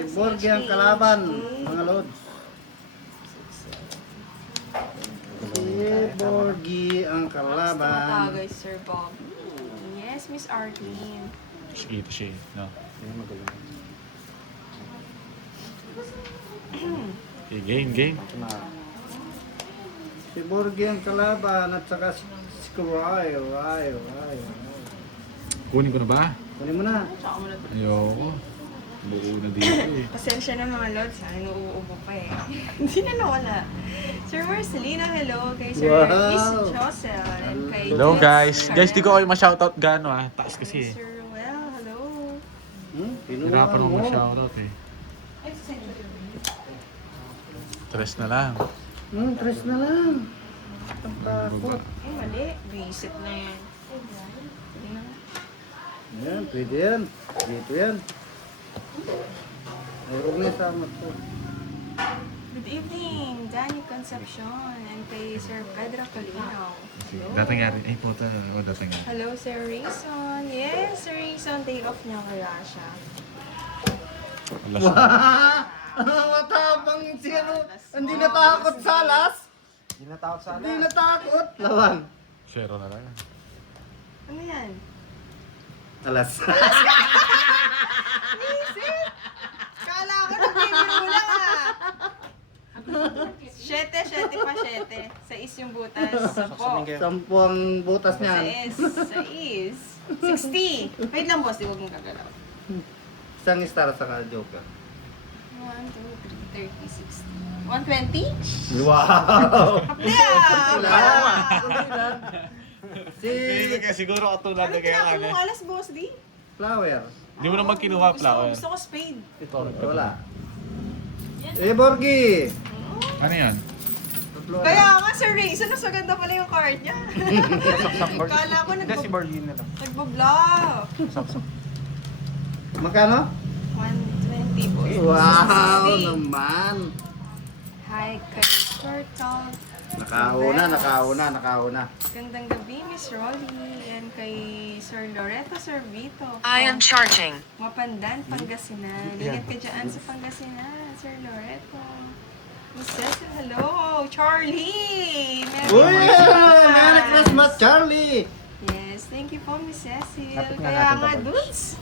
Si Borgie ang kalaban, mga lods. Si Borgie ang kalaban. Tumatagay, Sir Bob. Yes, Miss Arlene. Ito siya, no? Okay, game. Si Borgie ang kalaban at saka si Kuwayo. Kunin ko na ba? Kunin mo na. Tsaka mo na. Ayoko. Buo na dito eh. Pasensya na mga lods, inuubo pa eh. Hindi na nawala. Sir Marcelina, hello. Kay Sir Miss Josel. And kay Hello Jess guys. Guys, di ko kayo Karen. ma-shoutout gaano ah. Taas kasi eh. Sir Ruel, hello. Pinuha Hirapan mo. mo ma-shoutout eh. Tres na lang. Tres na lang. Ang takot. Eh, mali. Visit na yan. Sige na. Yan, pwede yan. Dito yan. Ay, huwag na isama to. Good evening, Danny Concepcion. And kay Sir Pedro Calino. Dating nga rin. Ay, puta. O, dating nga. Hello, Sir Rayson. Yes, Sir Rayson. Day off niya kaya siya. Wala siya. Matabang si ano. Hindi natakot sa alas. Hindi natakot. Lawan. Zero na lang. Ano yan? Alas. Isip! Kala ko nag-gamer mo lang ah. 7 pa 7. 6 yung butas. 10. 10 ang butas niyan. 6. 60. Wait lang boss, di huwag mong gagalaw. Isang star sa joker. 1, 2, 3, 30, 60. 120? Wow! Hapli ah! Si Siguro katulad Ano tinapon mong alas boss di? Flower. Hindi mo naman kinuha flower. Gusto ko spade. Wala. Eh, Borgie! Ano yan? Kaya nga Sir Ray, mas maganda pala yung card niya. Kala ko nagbo-block. Magkano? 120 boss. Wow 60. naman! Hi, kay Turtle. Nakauna. Gandang gabi, Miss Rolly. And kay Sir Loreto Servito. I am charging. Mapandan, Pangasinan. Ingat ka dyan sa Pangasinan, Sir Loreto. Miss Cecil, hello. Charlie! Uy! Merry Christmas, Charlie! Yes, thank you po, Miss Cecil. Kaya nga, dudes.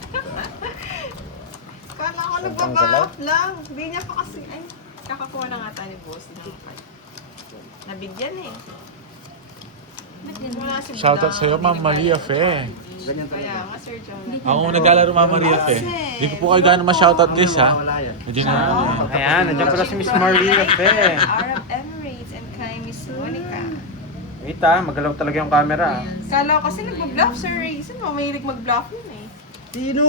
Kala ko nagbabalot lang. Hindi niya pa kasi, ay, kakakuha na nga tayo, boss. Nabigyan eh. Wala si Shoutout Budang. sa'yo, Ma'am Maria Fe. Ganyan Kaya nga, Sir Jonathan. Ako ang naglalaro, Ma'am Maria Fe. Hindi ko po kayo gano'n ma-shoutout guys ha. Wala yan. Hindi na ano eh. Ayan, nandiyan pala si Miss Maria Fe. Arab Emirates and kay Miss Monica. Wait ah, magalaw talaga yung camera. Kala ko kasi nagbo-bluff, Sir Raisin. Mahilig mag-bluff yun eh. Sino?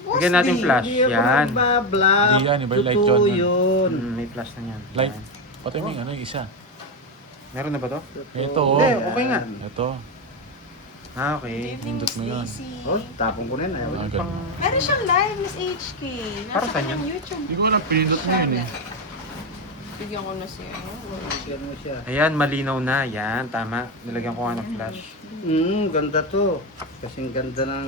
Lagyan natin Boss D, flash. Hindi ako Yan. nagbablog. Hindi yan, iba yung light Totoo yun. yun. May flash na yan. Light. Ayan. Patay mo yung ano, yung isa. Meron na ba to? Ito Hindi, oh. okay nga. Ito. Ah, Good okay. evening, Pindot Miss mo yan. Daisy. Oh, tapong ko na yun. Ayaw. Ah, Pang... ganun. Meron siyang live, Miss HK. Para Nasa saan yan? kanyang YouTube. Hindi ko alam, pinindot mo yun eh. Bigyan ko na siya. Bigyan mo siya. Ayan, malinaw na. Yan, tama. Nilagyan ko nga ng flash. Ganda to. Kasing ganda ng...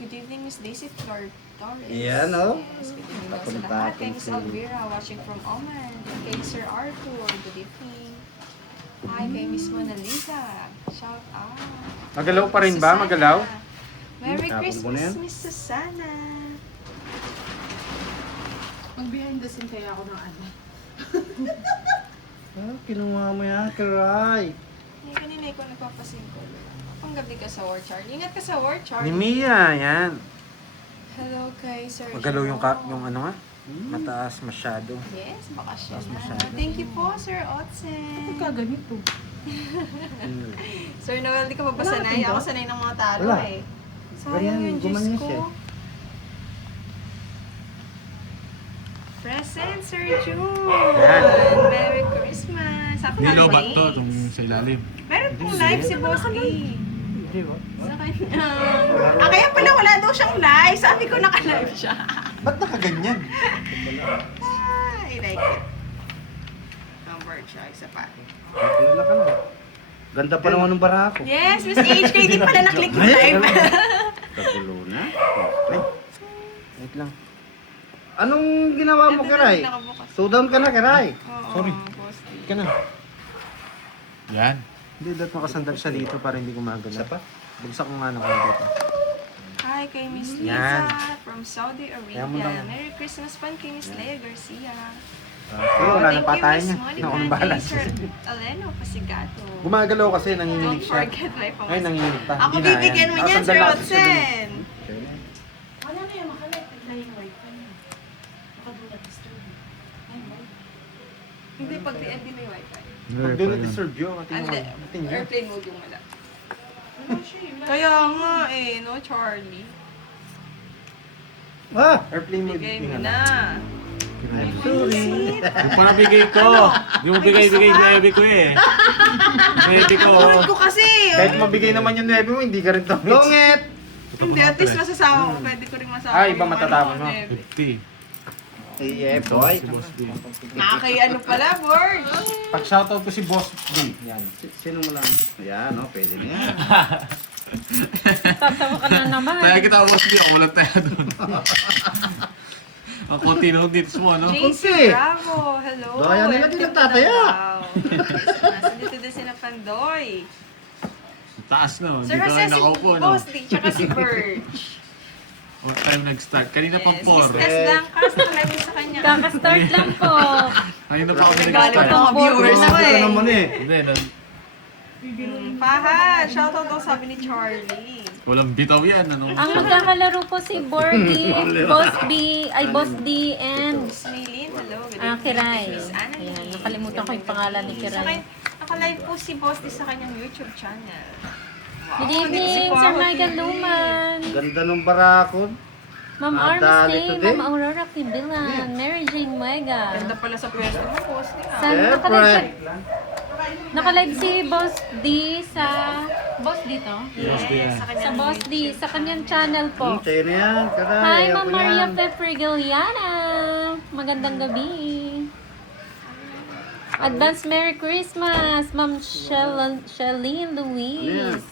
Good evening, Miss Daisy Flor Torres. Yan, oh. Yes, good evening daw sa Tapon lahat. Kay tapon Miss si- Alvira watching from Oman. And kay Sir Arthur, good evening. Hi, kay Miss Mona Lisa. Shout out. Magalaw pa rin ba? Susana. Magalaw? Merry Tapon mo na Christmas, yan. Miss Susana. Mag-behind the scene kaya ako ng ano. Kinuha mo yan, Karay. Yung kanina ko nagpapasingkol. Pang gabi ka sa war chart. Ingat ka sa war chart. Ni Mia, yan. Hello kay Sir Magalaw yung, Jerome. yung ano nga? Mataas masyado. Yes, baka siya Taas na. masyado. Thank you po, Sir Otsen. Kaganito. Sir Noel, di ka ba ba Wala sanay? natin Ako ba? sanay ng mga talo Wala. eh. Sayang Ganyan, yung Diyos gumanyan ko. siya. Present, Sir June! Yan. Merry Christmas! Ako Hindi na lobat to, Maze. itong sa ilalim. Meron pong live si Boss D. Hindi ba? Sa kanya. Kaya pala wala daw siyang live. Sabi ko naka-live siya. Ba't nakaganyan? I like it. Number siya, isa pa. Kilala ka na. Ganda pa naman ng bara ko. Yes, Miss HK, di pala na-click yung live. Kagulo na. Wait lang. Anong ginawa mo, Kiray? Nakabukas. Sudan ka na, Kiray. Oo, Sorry. boss D. Ka na. Yan. Hindi, dapat makasandal siya dito para hindi gumagalaw. Isa pa? Bugsak ko nga ng dito. Hi kay Miss Liza Yan. from Saudi Kaya mo Arabia. lang. Merry Christmas pa kay Miss Leia Garcia. Okay, wala nang patayan niya. Monica Ako ang and bahala. kay Sir Eleno Pasigato. Gumagalaw kasi, Don't nanginginig siya. forget my Ay, pamasahe. nanginginig pa. Ako Hindi na, bibigyan yan. mo niyan, Sir Nakasandal lang siya dun. Otsen. Wala na yan, makalapit na yung wifi niya. Makadulat disturb. Hindi, pag DND may wifi. Pag doon na-disturb yun, Ande, ating yun. airplane mode yung wala. Wala siya eh. Kaya nga eh, no, Charlie? Ah! Airplane mode. Bigay mo tingnan na. I'm sorry. Yung panabigay ko. Di mo bigay-bigay yung 9 ko eh. 9 ko. Tulad ko kasi. Kahit mabigay naman yung 9 mo, hindi ka rin tamit. Lungit! Hindi, at least masasama ko. Pwede ko rin masama. Ay, iba yung matatapon mo. 50. EF, boy. Si Boss D. Nakakay ano pala, Borg? Pag shoutout ko si Boss D. Yan. Sino mo lang? Ayan, no, pwede na yan. Tatawa ka na naman. Kaya kita Boss D. Ako walang tayo doon. Ang konti na dito mo, no? JC Bravo, hello. Daya nila din ang tataya. Nasa dito din sila Pandoy. Taas na. Sir Dito Jose, ay si nakaupo, no? Boss D, tsaka si Birch. What time nag-start? Kanina pang 4. Discuss lang, cast lang sa kanya. Kakastart lang po. Kanina pa ako Galing nag-start. ng mga viewers Ano ako ka eh. naman eh. Hindi, Paha, shoutout daw sabi ni Charlie. walang bitaw yan. Ano? Ang magkakalaro po si Borgie, Boss B, ay Boss D, and Miss Maylene, hello. Good Kiray. Miss Annalie. Ayan, nakalimutan ko yung pangalan ni Sa Kiray. kanya- Naka-live po si Boss D sa kanyang YouTube channel. Good Wow, dito si evening, Paha Sir Michael TV. Luman. Ganda nung barakon. Ma'am Nadali Armistay, today. Ma'am Aurora Kibilan, Mary Jane Muega. Ganda pala sa pwesto mo, Boss D. ah. Saan nakalive si Boss D sa Boss dito? Yes, sa Sa kanyang Boss D, sa kanyang channel po. Sa'yo na yan, Kiray. Hi, Ayaw Ma'am ko Maria yan. Pefregiliana. Magandang gabi. Advance Merry Christmas, Ma'am Shelleen Louise.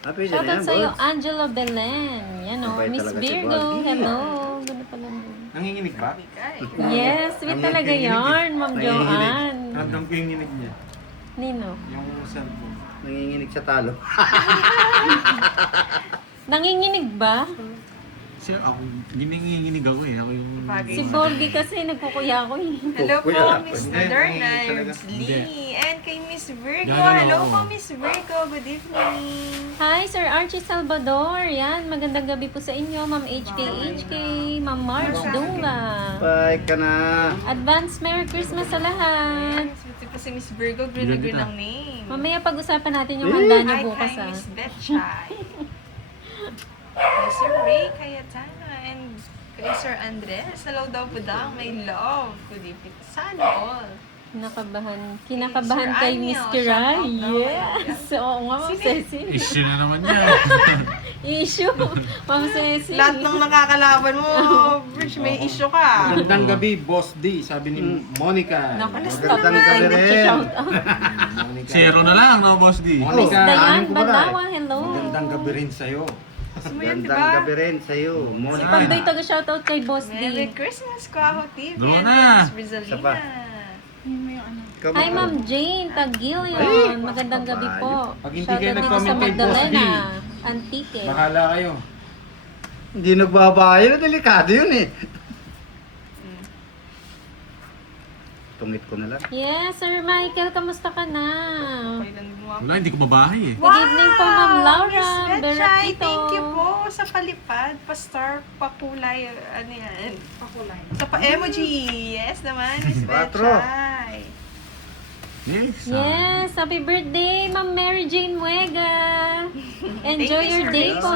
Happy na Shoutout yan, sa'yo, boss. Angela Belen. Yan o, Mabait Miss talaga si Virgo. Bobby. Hello. Ganda pala mo. Nanginginig ba? Bigay. Yes, sweet talaga yarn, Ma'am Joanne. Ramdam ko yung nginig niya. Nino. Yung cellphone. Nanginginig sa talo. Nanginginig ba? Sir, ako, gininginig ako eh. Ako yung... Bagay. Si Borgie kasi nagkukuya ko eh. Hello po, Kuya. Miss Hindi, Moderna, talaga. Miss Lee, and kay Miss Virgo. Yan, Hello ano. po, Miss Virgo. Good evening. Hi, Sir Archie Salvador. Yan, magandang gabi po sa inyo. Ma'am HK, Ma'am Marge Dunga. Bye ka na. Advance Merry Christmas sa lahat. Sweet po si Miss Virgo. Green na green ang name. Mamaya pag-usapan natin yung handa niyo Hi, bukas kay ah. Miss Betchay. Kay Sir Ray Cayetana and kay Sir Andres. Hello daw po daw. May love. Good evening. Sana all. Kinakabahan Sir kay Aniel, Miss Kiray. shout out daw. Yes. Oo nga, Ma'am Ceci. Issue na naman yan. Issue. Ma'am Ceci. Lahat ng nakakalaban mo, Bridge, may issue ka. Magandang gabi, Boss D, sabi ni Monica. Naku, Magandang gabi rin. shout out. Monica. Zero na lang, no, Boss D? Monica, Dayan anim ko ba na Balawa, hello. magandang gabi rin sa'yo. Gusto mo yan, di Gandang ba? gabi rin sa'yo. Si Monica. Pandoy taga-shoutout kay Boss Merry D. Christmas, Kwaho TV. Go and na. Miss Rizalina. Isa pa. Yun mo yung ano. Come Hi, on. Ma'am Jane Tagilion. Ay, Magandang gabi po. Pag hindi Shoutout kayo dito nag-comment sa kay Boss Magdalena. D. Antique. Bahala kayo. Hindi nagbabayo. Delikado yun eh. Tungit ko na lang. Yes, Sir Michael, kamusta ka na? Okay lang gumawa. Wala, hindi ko mabahay eh. Good evening po, Ma'am Laura Miss Betchay, Berapito. thank you po sa palipad, pa-star, pakulay, ano yan? Pakulay. Sa pa-emoji, yes naman, Miss Patro. Betchay. Yes. Yes, happy birthday, Ma'am Mary Jane Muega. Enjoy Thank you, your Sir day Rizzo. po.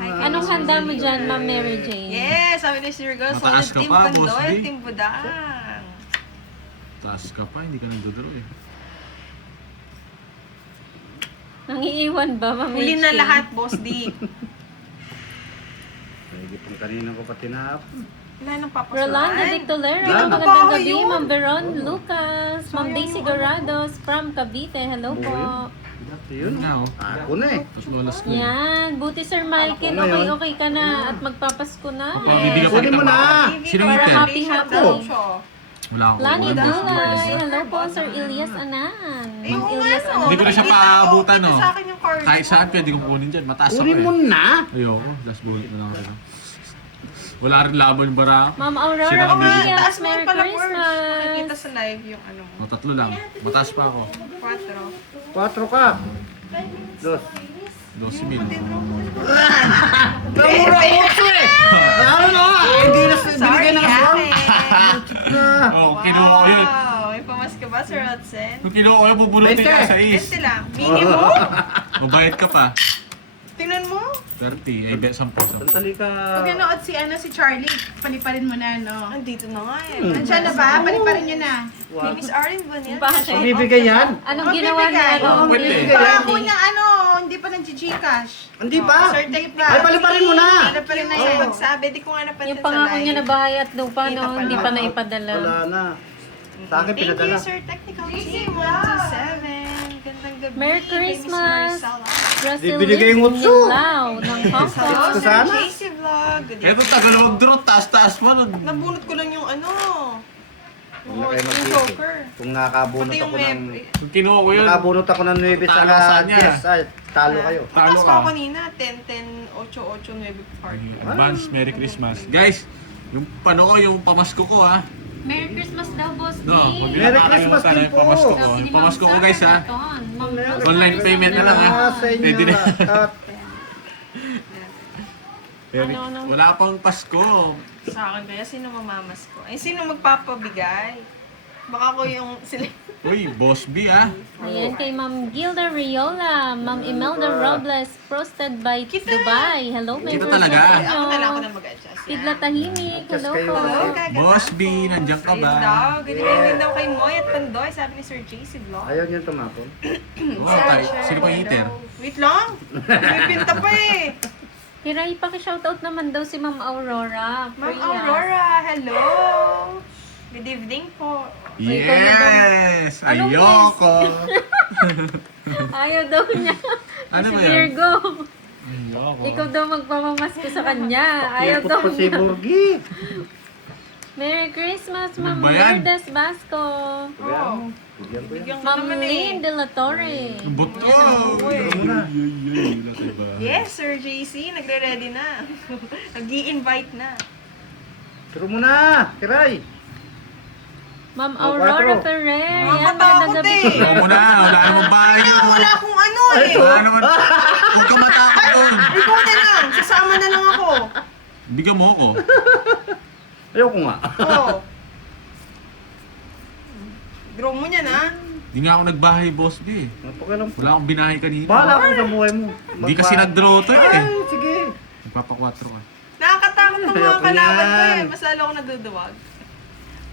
Hi, Anong handa mo dyan, Ma'am Mary Jane? Yes, sabi ni Sir Girl, Mataas solid ka team pa, Boss Pandoy, D. team Budang. Taas ka pa, hindi ka nagdodoro eh. Nangiiwan ba, Ma'am Huli HK? na lahat, Boss D. Hindi pang kanina ko pa tinap. Wala nang papasulan. Rolando Victolero, Wala. magandang gabi, Yun. Ma'am Veron Lucas, Ma'am Sayang Daisy yung Dorados from Cavite, hello po. Yun nga oh. Ako na eh. Tapos lolas ko. Yan. Buti Sir Michael, Ako na yun. okay ka na at magpapasko na. Bibigyan pa Kunin kita mo na. Sino Para ngipin? happy-happy. Wala akong Lani wala akong Dulay. wala. Hello po, Sir Elias Anan. Eh, Ma'am oo Elias nga, no. Anan. Hindi ko na siya paaabutan, no? Sa akin yung card. Kahit saan pwede kong kunin dyan. Mataas ako Kunin mo eh. na. Ayoko. Just bullet na lang ako. Wala rin laban yung bara. Ma'am Aurora Sino ang bibigyan? Frias, Taas mo Merry yung pala words. Christmas. Nakikita sa live yung ano. O, 3 lang. Mataas pa ako. 4. 4 ka. Dos. 12,000. Namura uso eh. Ano na? Hindi na binigay ng aswang. Oh, kinuha ko yun. Wow! May pamaska ba, Sir Rodsen? Kung kinuha ko yun, bubunutin ka sa 20 lang. Minimum? Mabayad ka pa. Tingnan mo. 30. Ay, 10. Sandali ka. Pag nanood si Charlie, paliparin mo na, no? Andito na nga eh. Nandiyan na ba? Paliparin niyo na. May Miss Arlen ba niya? Bakit? Bibigay yan? Anong ginawa ni Magbibigay. ano? Pwede. Bibigay Baka yan. ako niya, hindi pa nag-Gcash. Hindi pa. Sir, tape pa. Ay, paliparin mo na. Paliparin na Oh. yung pagsabi. Di ko nga napansin Yung pangako niya na bahay at lupa, Kita no? pa Hindi lang. pa naipadala. Wala na. Sa akin Thank pinadala. you, Sir Technical Team 127. Gandang gabi. Merry Kay Miss Christmas. Maricela. Russell Bibigay yung utso. Nilaw ng Hong Hello, Kong. Gusto Sir sana? JC Vlog. Good Eto, evening. tagal mag-draw. Taas-taas pa nun. Nabunot ko lang yung ano. Yung Wala kayo yung mag-isip. joker. Kung nakabunot Pati yung ako ng... Kung kinuha ko yun, Nakabunot ako ng 9 sa Talo ka sa niya. Yes, ay, talo kayo. Talo Tapos ka. pa kanina, 10, 10, 8, 8, 9 card. Advance Merry Christmas. Guys, yung pano ko, yung pamasko ko ha. Merry Christmas daw, Boss No, huwag Dave. niyo Merry nakakalimutan Christmas na din yung po. pamasko ko. Yung pamasko ko guys ha. Online payment na lang, ha? Sa inyo Pwede na. lahat. Ano? Wala pang Pasko. Sa akin kaya, sino mamamas ko? Ay, sino magpapabigay? Baka ko yung sila. Uy, Boss B ha. Ayan kay Ma'am Gilda Riola, Ma'am Imelda Robles, Frosted by Kita. Dubai. Hello, may Kita birthday talaga. sa Ako na lang ako inyo. na mag-adjust. Pidla Tahimik. Hello kayo. po. Hello, Kagata. Boss B, nandiyan ka ba? Ayun daw. Good evening daw kay Moy at Pandoy, sabi ni Sir JC Vlog. Ayaw niyo tumapon. Wow, tayo. Sino pa yung heater? Wait lang. May pinta pa eh. Hiray, paki-shoutout naman daw si Ma'am Aurora. Ma'am Priya. Aurora, hello. Good evening po. Yes! Anong Ayoko! Ayaw daw niya. Ano si ba yan? Virgo. Ayoko. Ikaw daw magpamamasko sa kanya. Ayaw Ikot daw po si niya. Burgi. Merry Christmas, Ma'am Ano ba yan? Lourdes Basco. Oh. Bigyan ko yan. Bigyan ko Ma'am naman Lynn eh. de la Torre. Buto! muna. Wala tayo ba? Yes, Sir JC, nagre-ready na. Nag-i-invite na. Turo mo na. Kiray. Ma'am Oh, Aurora quatro. Ferrer. Yan, Nakakatakot magandang gabi eh. po. Huwag mo na! Wala namang bahay Wala, yun! wala akong ano eh. Wala naman! Huwag ka matakot doon! Ikaw na lang, sasama na lang ako. Bigyan mo ako. Ayoko nga. Oh. Draw mo niya na. Hindi nga ako nagbahay, Boss B. Napakalam po. Wala akong binahay kanina. Bahala ko sa buhay mo. Hindi kasi nag-draw to eh. Ay, sige. Nagpapakwatro ka. Nakakatakot ng mga Ayoko kalaban ko yan. eh. Mas lalo ako naduduwag.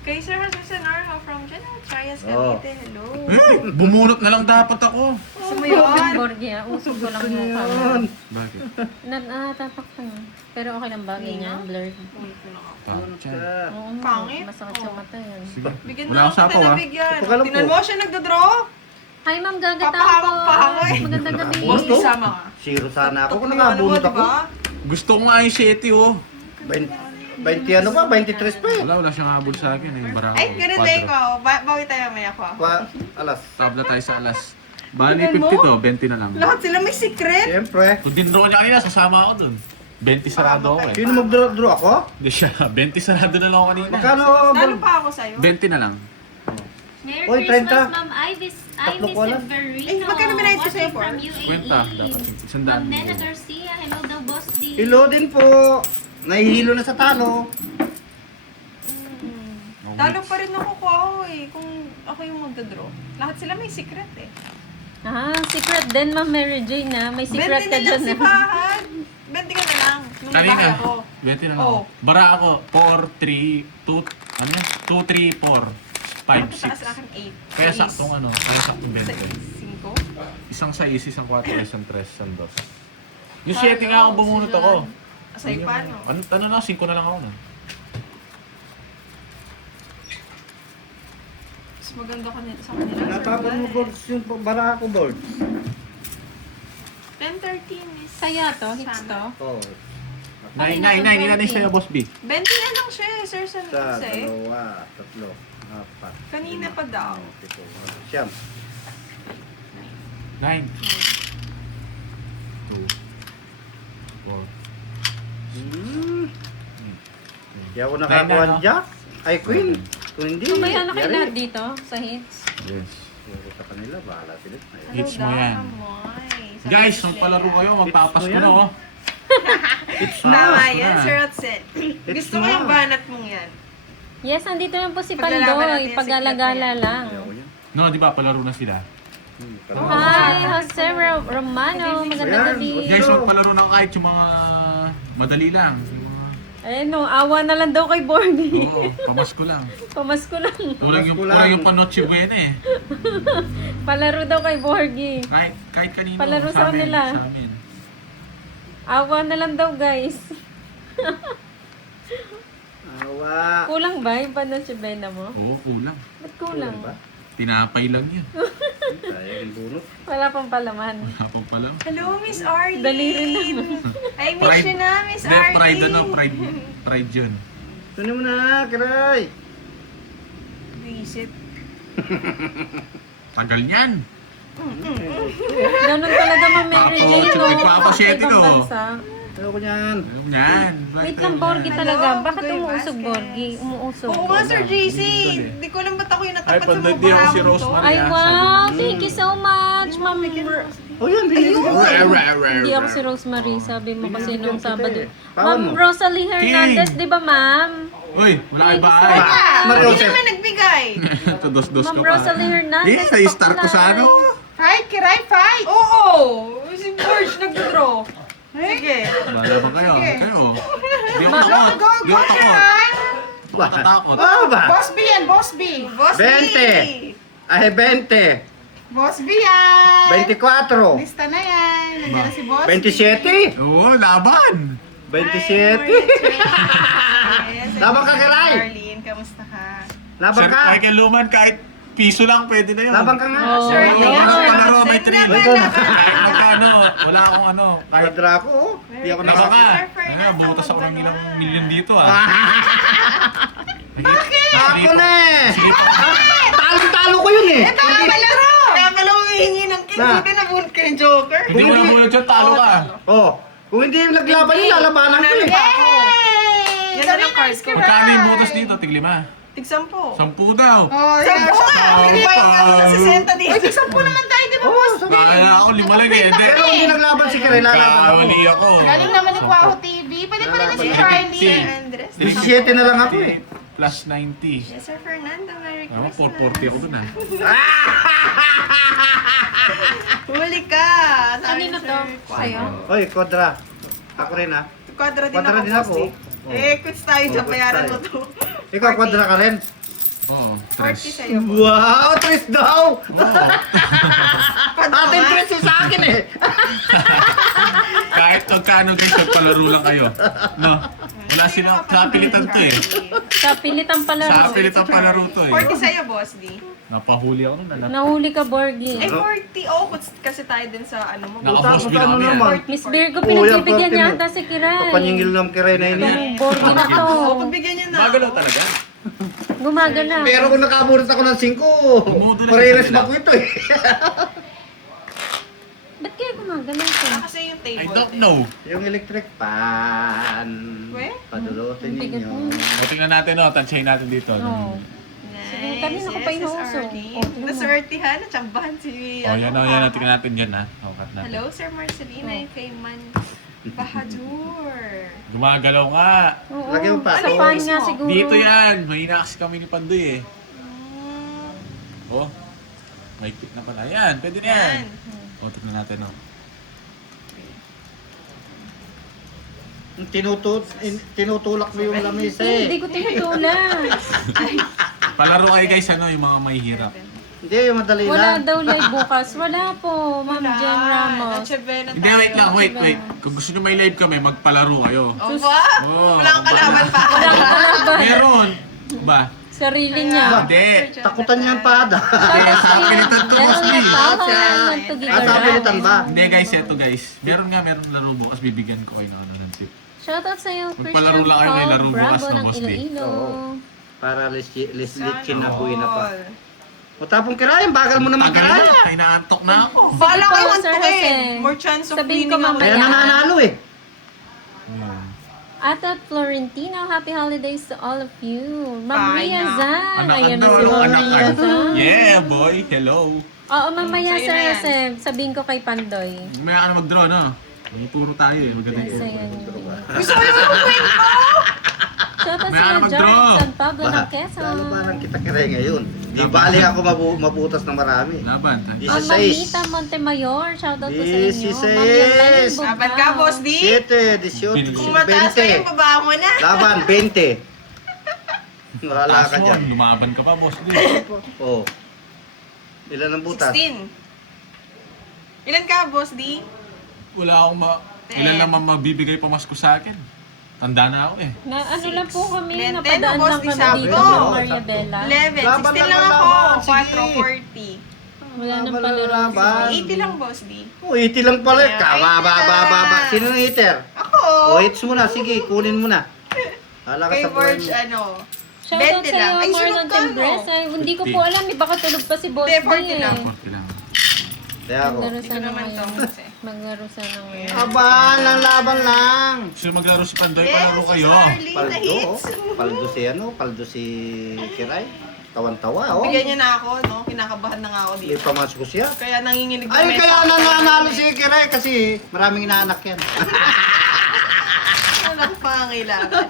Kay Sir Jose Narho from General Trias Oh. Cavite. Hello. Eh, bumunot na lang dapat ako. Gusto mo yun? Borgia, usog ko lang yung camera. Bakit? Natapak ka na. Pero okay lang bagay niya, blurred. Pangit yan. Oo, Pangit? masakit sa mata yan. Sige. Bigyan Wala mo akong ako sapaw kita ha. na bigyan. Ito ka lang Tinan po. mo siya nagdodraw. Hi, Ma'am Gagata po. Papahamak-pahamak eh. Magandang gabi. Boss, isama ka. Zero sana ako kung Tingnan mo, nakabunot ako. diba? Gusto ko nga yung 7 oh. 20 ano ba? 23 pa eh. Wala siyang habol sa akin eh. Barako. Ay, ganun din ko. Bawi tayo mamaya ko. Alas. Tabla tayo sa alas. Bali Tingnan mo. 50 to, 20 na lang. Lahat sila may secret. Siyempre. Kung dinro niya kanina, sasama ako dun. 20 sarado ako eh. Sino mag-draw ako? Hindi siya, 20 sarado na lang ako kanina. Magkano? Lalo pa ako sa'yo. 20 na lang. Merry Oy, Christmas, 30. Ma'am Ivis Tatlo ko alam. Severino. Eh, magkano binayad ko sa'yo, Watching from Paul? UAE. Kwenta, dapat 100. Ma'am Nena Garcia, hello daw, Boss D. Hello din po. Nahihilo na sa talo. Talo pa rin ako ko ako eh. Kung ako yung magdodraw. Lahat sila may secret eh. Ah, secret din, Ma'am Mary Jane na. May secret 20 ka na lang dyan. si ah. Fahad. 20 ka na lang. Nung Kanina, nabahay ako. 20 na lang. Oh. Bara ako, 4, 3, 2, ano yan? 2, 3, 4, 5, Sa akin 6. 8. Kaya saktong ano, kaya saktong 20. 5. Isang 6, isang 4, isang 3, isang 2. Yung 7 nga ako bumunot ako. Sa'yo pa, no? Ano na, 5 na lang ako na. Mas maganda ka nito sa kanila. Natapon mo boards yung bara ako boards. 13 is... Kaya to, hits to. Oh. 9, hindi na sa'yo, Boss B. 20 na lang siya, Sir Isa, San Jose. dalawa, tatlo, apat. Kanina pa daw. Pito, siyam. 9. 2. 4. Di ako nakakuha ng jack. Ay, queen. Kung hindi, Tumaya na kayo yari. lahat dito sa hits. Yes. Puro sa kanila, bahala sila. Ayun. Hits mo yan. Amoy. Guys, magpalaro kayo. Magpapas ko na, oh. Tama Gusto yan, na. Sir Otsen. Gusto mo na. yung banat mong yan. Yes, andito lang po si Paglalaban natin Pandoy. yung Pag-alagala secret lang. Ayaw ko yan. No, di ba? Palaro na sila. Hi, Jose Romano. Magandang gabi. Guys, magpalaro na kahit yung mga madali lang. Ayun no, awa na lang daw kay Bordy. Oo, pamasko lang. Pamasko lang. Kulang yung panoche buena eh. Palaro daw kay Bordy. Kahit kanino. Palaro sa amin, kanila. Sa amin. Awa na lang daw guys. Awa. Kulang ba yung panoche bena mo? Oo, kulang. Ba't kulang? Ba? Tinapay lang yun. Sayang yung bunot. Wala pang palaman. Wala pang pala. Hello, Miss Arlene. Dali rin naman. I miss you na, Miss Hindi, Arlene. pride ano, pride yun. Tunin mo na, Kiray. Isip. Tagal yan. Ganun talaga Ma'am Mary Ako, Jane, no? nagpapasyete Sa ibang ko. bansa. Ayaw ko niyan. Alam yan. Wait lang, Borgie talaga. Hello, Bakit Goy umuusog, Vasquez. Borgie? Umuusog. Oo nga, Sir JC. Dito eh. Hindi ko alam ba't ako yung Ay, natapat sa panday mga di ako si barang to. Rosemary. Ay, wow! Thank you so much, Ma'am. Oh, yan. Hindi ako si Rosemary. Sabi mo kasi nung Sabado. Paano Ma'am mo? Rosalie Hernandez, di ba, Ma'am? Uy, wala kay Ay, bahay. Mario hindi Joseph. naman nagbigay. Ito, dos-dos ka Ma'am pa. Rosalie Hernandez. Eh, na-start ko sa ano. Fight, Kiray, fight! Oo! Si George nagdodraw. Sige. Wala ba kayo? Sige. Kayo. Di ako takot. Go, Di go, ako takot. Kiray! Natatakot. Ba? Boss B yan, Boss B! Boss 20. Ay, 20. Boss B yan! 24. Lista na yan. Nandiyan na si Boss B. 27. Oo, laban. 27. Laban ka, Kiray. Arlene, kamusta ka? Laban Sir ka. Michael Luman, kahit piso lang, pwede na yun. Laban ka nga. Oh, Sir, Oo, Leo, wala Sir akong laro, Hudson, may thrill. laban. Kahit magkano, wala akong ano. Kahit Quadra ko. oh. Di ako nako ka. Sir Fernando, Ano, butas ako ng magkano? ilang milyon dito ah. Ako na eh. Talo-talo ko yun eh. Tama laro! Kaya pala humihingi ng king. Na. Hindi nabunod ka yung Joker. Hindi mo nabunod dyan, talo ka. Oh, kung hindi yung naglaban yun, lalabanan ko eh. Yan na lang cards ko. Magkano yung butas dito? Tiglima. Tig-10. 10 daw. Oh, Sampo ka! Hindi ba yung ano na 60 dito? Uy, tig-10 naman tayo, di ba, Oh, Boss? sabi. Kaya ako, 5 lang eh. Hindi. Pero kung hindi naglaban si Kiray, lalaban ako. Kawali ako. Galing naman ni Quaho TV. Pwede pa rin na si Charlie. Sir Andres. 17 na lang ako eh. Plus 90. Yes, Sir Fernando. Merry Ako, Christmas. 440 ako dun ah. Huli ka! Kanino to? Sa'yo? Oy, Quadra. Ako rin ah. Quadra din Quadra ako, din ako. Boss. Eh, quits tayo dyan. quits Bayaran tayo. mo to. Ikaw, Quadra ka rin. Oo, 40 3. sa'yo. Wow, Tris daw! Oo. Atin Tris yung sa akin eh. Kahit magkano guys, magpalaro lang kayo. No? Wala sila, sa pilitan to eh. Sa pilitan Sa palaro. pilitan palaro to eh. 40 sa'yo, Boss D. Napahuli ako nun. Nahuli ka, Borgie. Eh, 40. Oo, kasi tayo din sa ano mo. Naka-boss bill Ano kami naman? yan. Miss Virgo, Oh, pinagbibigyan yan, niya 40 ata si Kiray. Kapanyingil ng Kiray na yun eh. Itong Borgie na to. Oo, pagbigyan niyo na. Magalaw talaga. Gumagana. Pero kung nakabulit ako ng 5, Tumudo na pare-res siya sa ba ko ito eh. Ba't kaya gumagana ito? Kasi yung table. I don't know. Yung electric fan. We? Padulutin Ang bigat ninyo. mo. O, tingnan natin o, tansyahin natin dito. Oo. Nice. Kanina ko pa Yes, inuuso. Sis Arlene. Oh, tingnan mo. Nasortihan, natsambahan si... O, yan o, yan o, tingnan natin dyan ha. O, cut natin. Hello, Sir Marcelina, kay Man Bahadur. Gumagalaw nga. Oo. Lagyan mo pa. Sa fan nga siguro. Dito yan. Mahina kasi kami ni Pandoy eh. O, may tip na pala. Yan, pwede na yan. Yan. O, tingnan natin o. Tinutulak mo yung lamesa eh. Hindi ko tinutulak. Palaro kayo guys, ano, yung mga may hirap. Hindi, yung madali Wala lang. daw live bukas. Wala po, Ma'am Jen Ramos. Nachebe na Hindi, wait lang, wait. Kung gusto nyo may live kami, magpalaro kayo. Opo. Oo, Wala kang kalaban pa. Walang kalaban. Meron. Ba? Sarili niya. Hindi. Takutan niya ang pada. Pilitan ko, boss B. Pilitan ba? Hindi guys, eto guys. Meron laro bukas, bibigyan ko kayo ng tip. Shoutout sa'yo, Magpalaro Christian lang kayo, may Paul laro bukas Bravo na ng Boss D. Iloilo. Oo. Para litchin na Sana buhay na pa. all. O tapong kirayan, bagal mo naman Tagal kirayan. na, inaantok na ako. Bahala Sige kayo po, Sir antukin. Jose. More chance of Sabihin ko winning ako. mamaya. Kaya nananalo eh. Ata Florentino, happy holidays to all of you. Ma'am Bye Ria na. Zan. Anak Ayan na ano, si Ma'am anak Ria ka. Zan. Yeah, boy. Hello. Oo, mamaya Sa'yo Sir na yan. Joseph, sabihin ko kay Pandoy. May ka na mag-draw, no? May puro tayo eh. Magaling. Kasi yan. Gusto ko yung kwento ko! Shoutout May sa ano mag-draw? George San Pablo ng Quezon. Lalo ba nang kita kirayan ngayon? Di bali ako mabutas ng marami. Laban. Ang 16. Mamita Montemayor, shoutout po sa inyo. 16. Ma'am Yolanda Bugao. Laban ka, Boss D? 7, 18, Kung mataas na yung 20. baba mo na. Laban, 20. Wala Taas ka mo, dyan. lumaban ka pa, boss. Oh. Ilan ang butas? 16. Ilan ka, Boss D? Wala akong ilan lang mabibigay pamasko sa akin. Tanda na ako eh. Na ano lang po kami, Ten, napadaan Boss, lang di kami sakto. dito ng Maria Bella. 11. Laban 16 lang lang ang ako. laban. Sige. Wala nang 4, 40. Laban, palaro. laban. 80 lang, Boss D. Oh, 80 lang pala. Yeah, Kababa. Sino ang hitter? Ako. Oh, hits mo na. Sige, kunin mo na. Hala ka Kay sa buhay Verge, mo. ano. Shoutout 20 sa lang. Ay, Marlon sunod ka, no? Tembresa. Hindi ko po 50. alam, baka tulog pa si Boss Hindi, D 40 lang. eh. Kailangan. Kaya ako. Maglaro Hindi ko sana naman to. ngayon. Maglaro sana ngayon. Aban, ang laban lang. Gusto nyo maglaro si Pandoy, Yes, palaro kayo. si Arlie na Paldo. hits. Paldo si Paldo si Kiray. Tawan-tawa, oh. Bigyan niya na ako, no? Kinakabahan na nga ako Hindi dito. pa masuk siya. Kaya nanginginig na Ay, mesa kaya ako. nananalo si Kiray kasi maraming inaanak yan. Anak pa ang kailangan.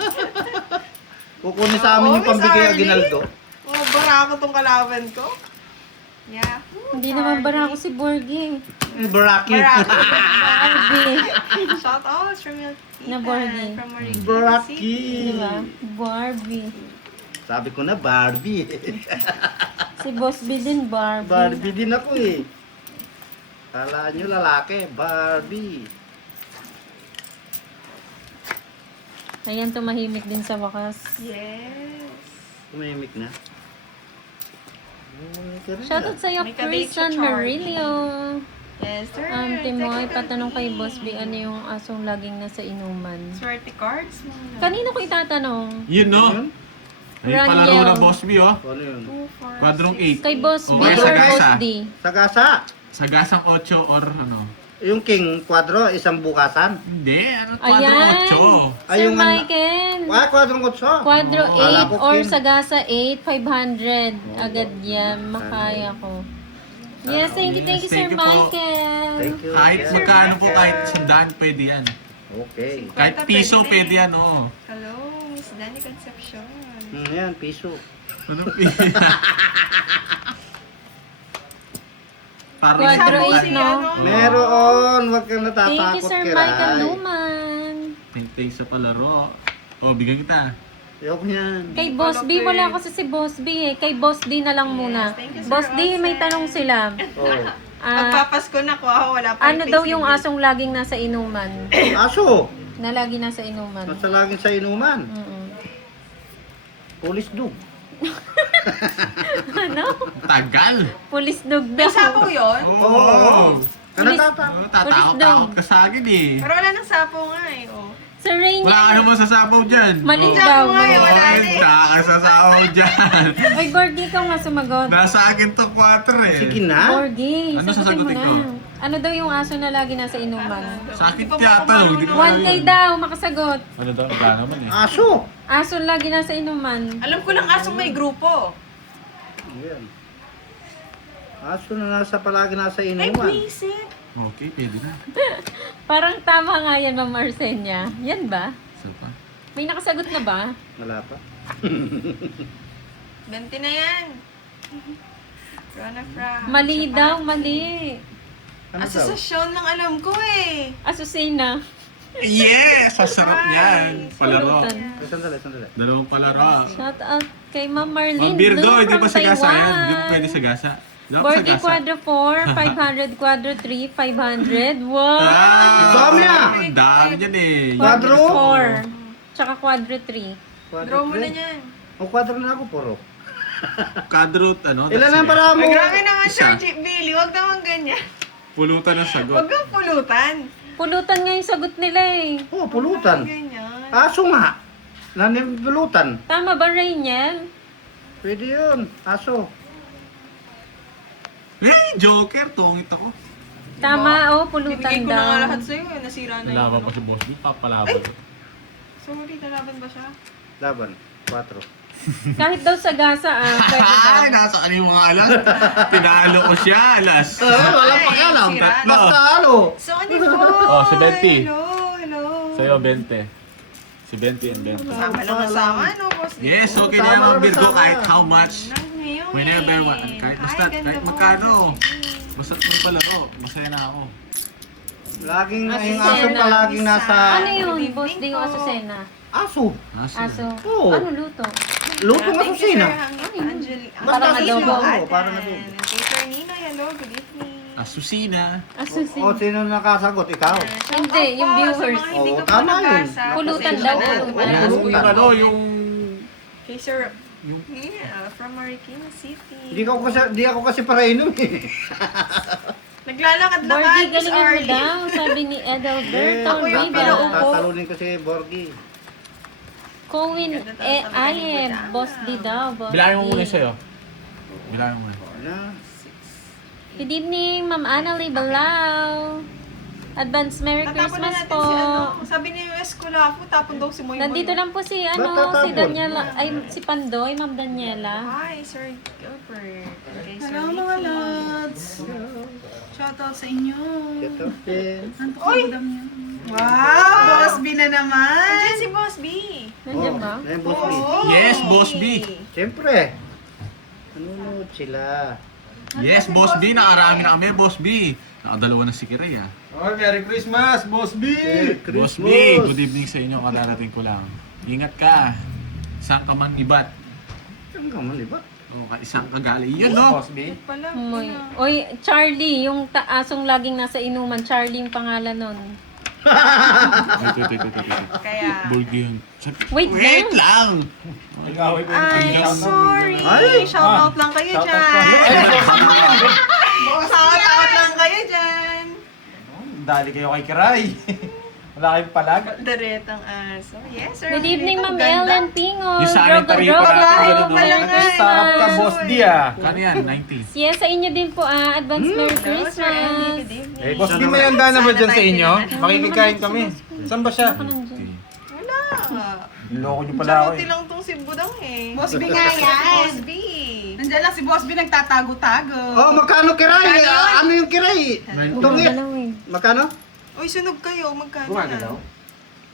Kukunin sa amin yung Miss pambigay Arlie? Aguinaldo. Oh, bara ako tong kalaban ko. Yeah. Hindi naman bara ako si Borgie. Baraki. Barbie. Shout out from your Na Borgie. From Marikina Baraki. City. Diba? Barbie. Sabi ko na Barbie. Si Boss B din, Barbie. Barbie din ako eh. Kala nyo lalaki, Barbie. Ayan, tumahimik din sa wakas. Yes. Tumimik na. Shoutout sa'yo, May kadate Chris San si Charlie. Marilio. Yes, sir. Timoy, patanong kay Boss B, ano yung asong laging nasa inuman? Swerte cards muna. Kanino ko itatanong? Yun, no? Ay, palaro Raniel. na Boss B, oh. Ano yun? 2, 4, Quadrong 6. 8. Kay Boss Oh, B kaya or sagasa. Boss D? Sagasa. Sagasang 8 or ano. Yung King Quadro, isang bukasan. Hindi, ano quadrong Ayan! 8. Ay, Sir yung ano- Michael! Quadrong kutso. Quadro Oo, 8 ko, or Kim. Sagasa 8, 500. Agad yan, makaya ko. Yes, thank you, Yes, Sir thank you po. Michael. Thank you. Kahit Yes. magkano po, kahit 100 pwede yan. Okay. Kahit piso pwede yan, oh. Hello, Miss Danny Concepcion. Yan, piso. Ano piso? Parang Quadro Sabi ko 8, si, no? ano, Meron, wag kang natatakot. Thank you, Sir Kiray. Michael Luman. Thank sa palaro. Oh, bigyan kita. Ayoko yan. Kay Boss B, wala kasi si Boss B eh. Kay Boss D na lang muna. thank you, Sir Boss D, may Olsen. tanong sila. Oh. Magpapasko na ko ako, wala pa. Ano daw yung asong laging nasa inuman? Aso. Na lagi nasa inuman. Nasa laging sa inuman. Mm-mm. Police dog. Ano? Tagal. Pulis dog daw. May sapo yun? Oo. Kanatatakot. Tatakot-takot ka sa akin eh. Pero wala nang sapo nga eh. Oh. Sir Rainier. Wala ka naman sa sabaw dyan. Mali Oh. daw. Sapo nga eh, wala na eh. Wala ka sa sabaw dyan. Ay, Gorgie, ikaw nga sumagot. Nasa akin to 4 eh. Sige na. Gorgie, Ano sagutin mo sasagutin na. ko? Ano daw yung aso na lagi nasa inuman? Sa akin Di pa tiyatanong. Hindi ko 1K daw, makasagot. Ano daw? Wala naman eh. Aso. Aso lagi nasa inuman. Alam ko lang asong may grupo. Yan. Aso na palagi nasa Ay, inuman. visit. Okay, pwede na. Parang tama nga yan, Ma'am Arsenia. Yan ba? Isa pa. May nakasagot na ba? Wala pa. 20 na yan. Rona Fra. Mali daw, mali. Ano daw? Asosasyon lang alam ko eh. Asusina. Yes! Sasarap yan. Palaro. Pulutan. Sandali. Dalawang palaro. Shout out kay Ma'am Marlene Ma'am Virgo, Blue hindi from pa sagasa Taiwan. yan. Hindi pa pwede sagasa. Dapat Borgie sagasa. Quadro 4, 500 Quadro 3, 500. Wow! Ah! Dami ah! Dami yan eh. Quadro? 4. Tsaka Quadro 3. Draw mo na yan. O, kwadro na ako, puro. Kadrot, ano? Ilan ang para mo? Ay, grabe naman, Isa. Sir Billy. Huwag naman ganyan. Pulutan ang sagot. Huwag kang pulutan. Pulutan nga yung sagot nila eh. Oo, pulutan. Huwag ganyan. Aso nga. Nanipulutan. Tama ba, Rainiel? Pwede yun. Aso. Joker, tungit ako. Tama, oh, Ibigay pulutan ko na nga daw. lahat sa'yo. Nasira na Nalaban yun. pa si Boss B, papalaban. Sorry, nalaban ba siya? Laban. 4. Kahit daw sa gasa, pwede daw. Ay, nasa ano yung mga alas? Tinalo ko siya, alas. Walang pakialam. sira. Basta ano. So, ano po? Oh, si Betty. Hello. Sa'yo, 20. Si 20 and 20. Sama lang kasama, no, boss? Yes, okay na Tama yan ang lang Virgo kasama. kahit how much. Ngayon Whenever, kahit basta, ganda kahit mo. magkano. Basta may palaro, masaya na ako. Laging yung Asusena. aso palaging nasa... Ano yun, Good boss? evening Di yung po. asusena. Aso. Aso. Oo. Ano luto? Lutong Thank you, asusina. Sir Angeli. Parang adobo. Oo, parang adobo. Kay Sir Nino, hello, good evening. Asusina. Asusena. O, sino nakasagot? Ikaw. Hindi, yung viewers. Sa mga hindi Oo, ko pa tama yun. nabasa. Pulutan pasensya daw, na. pulutan. Wala. Yung ano, yung... Kay Sir, yeah, from Marikina City. Di ako kasi para inom eh. Naglalakad-lakad, Borgie, Miss galingan mo Arlie. daw, sabi ni Edelberto Ako yung Riva. pinaupo. Tatalunin ko si Borgie. Coin Aye, boss di daw, boss Bilangin mo di. muna sa'yo. Bilangin mo muna. Ano? Good evening, Ma'am Annalie Balao. Advance Merry Tatapon na Christmas natin po. si ano. Sabi ni Esculapo, tapon daw si Moy Moy. Nandito lang po si Ba't si tatapon? Daniela, ay si Pandoy, Ma'am Daniela. Hi, Sir Gilbert. Kay Sir Hello mga Ricky. lods. Shoutout sa inyo. Ito din. Ano po ang niyo? Wow! Boss B na naman. Diyan si Boss B. Nandiyan ba? Yan, Boss B. Yes, Boss B. Siyempre. Nanonood sila. Yes, Boss B. Nakarami na kami, Boss B. Nakadalawa na si Kiray, ah. Oh, Merry Christmas, Boss B! Boss B, good evening sa inyo. Kadarating ko lang. Ingat ka. Saan ka man ibat. Saan ka man, iba? O, isang kagali. Yun, no? Boss B? Pala. Uy, oy, Charlie, yung taasong laging nasa inuman, Charlie yung pangalan nun. Wait. Kaya. Bulgi yun. Wait Wait lang. lang! Ay, sorry. Ay! Shoutout lang kayo dyan. Shoutout lang kayo dyan. Dali kayo kay Kiray. Wala kayong palag. Daretang aso. Yes, sir. Good evening, Ma'am Ganda. Ellen Pingo. Yung sanitary pa natin, ganun, no? Sarap ka, Boss D ah. Kano yan? 90. Yes, sa inyo din po Advance Merry Hello, Sir Andy. Christmas. Good evening. Boss B, may handa na ba dyan sa inyo? Makikikain kami. Saan ba siya? Wala. Niloko niyo pala ako Charuti eh. lang tong si Budang eh. Boss B nga Si yan. Boss B. Nandiyan lang si Boss B nagtatago-tago. Oh, magkano kiray? Ano yung kiray? Tungit. Dalawin. Magkano? Uy, sunog kayo. Magkano Gumagalaw? na?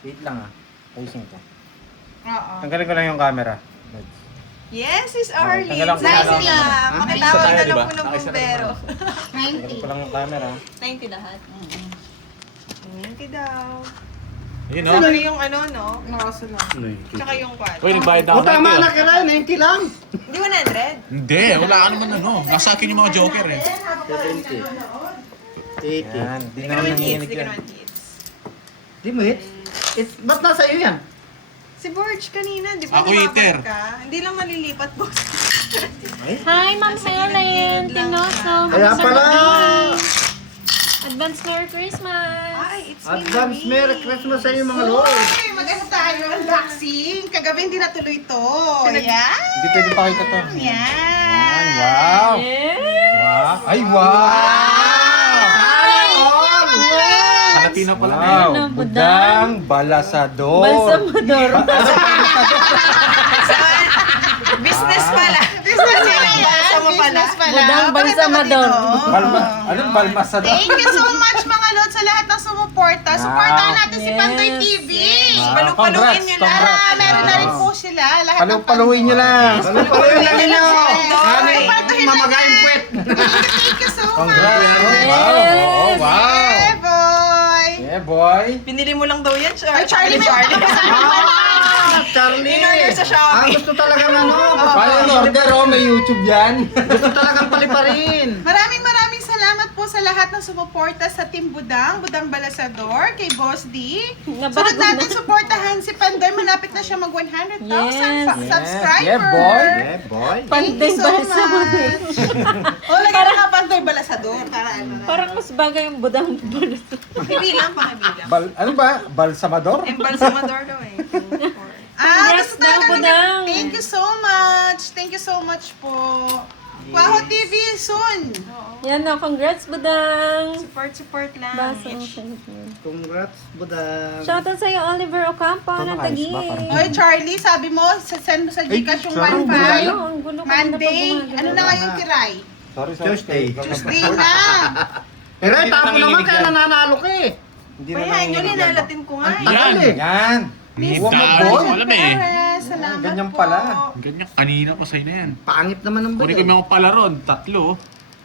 Wait lang ah. Ayusin ko. Oo. Tanggalin ko lang yung camera. Yes, Sis Arlie. Tanggalan ko Nice yung na. ano. Pakitawag na Isa tayo, lang diba? po ng Nakaisa na bumbero. Tanggalin ko lang yung camera. 90 lahat. 90 daw. Yun, no? Ano yung ano, no? Nakasunod. Tsaka yung quad. Uy, nagbayad na O, ako. tama 90, na oh. kiray. 90 lang. Hindi 100? Hindi, wala ka naman ano. Nasa akin yung mga joker eh. 70. 80. Yan, di Hindi naman ka naman hits. nanginginig Hindi ka yan. naman hits. Di mo hits? Ba't nasa iyo yan? Si Borge kanina, di ba Ako eater. lumapat ka? Hindi lang malilipat, boss. Hi, Ma'am Helen Tinoso. Kaya pala. Advance Merry Christmas. Ay, it's me, Advance Marie. Merry Christmas sa inyo mga lord. Uy, mag-ano tayo? Unboxing. Kagabi hindi natuloy to. Yan. Hindi pwede pakita to. Yan. Yan, wow! Wow! Ay, wow! Kalati na pala. Wow! Ano, Budang Balasador! Balsamador. Business pala. Business pala. Sama pala. Business pala. Budang Bakit Balsamador. naman ito? Balma, anong Balmasador? Thank you so much mga lods sa lahat ng sumuporta. Supportahan natin si Yes. Pantoy TV. Palu-paluin niyo lang. Ah, meron na rin po sila. Lahat ng Palupaluin nyo lang! Palupaluin lang ninyo. Sana Mamagayin puwet. Thank you so much. Congrats! Wow! Oo, wow! Yeah, boy. Yeah, boy! Pinili mo lang daw yan, Char. Ay, Charlie, meron ka pa sa Charlie. In-order sa Shopee. Ang gusto talagang ano. Paano yung order? Oh, may YouTube yan! Gusto talagang paliparin. Maraming salamat po sa lahat ng sumuporta sa Team Budang, Budang Balasador, kay Boss D. Nabago Sunod natin na. suportahan si Pandoy. Malapit na siya mag 100,000 Yes. subscribers. Yeah, boy. Yeah, boy. Thank you so Balsa mo much. din. O, lagyan na nga Pandoy Balasador. Para ano na. Parang mas bagay yung budang balsa. Pakibilang, pakibilang. Ano ba? Balsamador? Embalsamador daw eh. Congrats gusto talaga daw, namin. Budang. Thank you so much. Thank you so much po. Waho TV soon. Yan o, congrats budang. Support lang. Basa. Congrats, budang. Shoutout sa'yo, Oliver Ocampo ng Taguig. Oy, Charlie, sabi mo, send mo sa Gcash yung sorry, 1.5. Ang gulo ka na Monday. pag Ano na ngayon, Kiray? Sorry. Tuesday. Tuesday na. Pero tapo naman kaya nananalo ka eh. Hindi na Kaya nyo, nanginginig yan. linalatin ko nga eh. Tagal eh. Yan. Huwag mo boy. alam eh. Salamat Ganyan po. pala. Ganyan, kanina pa sa'yo na yan. Pangit naman ang Kunin ko budang. yung mga palaron, 3.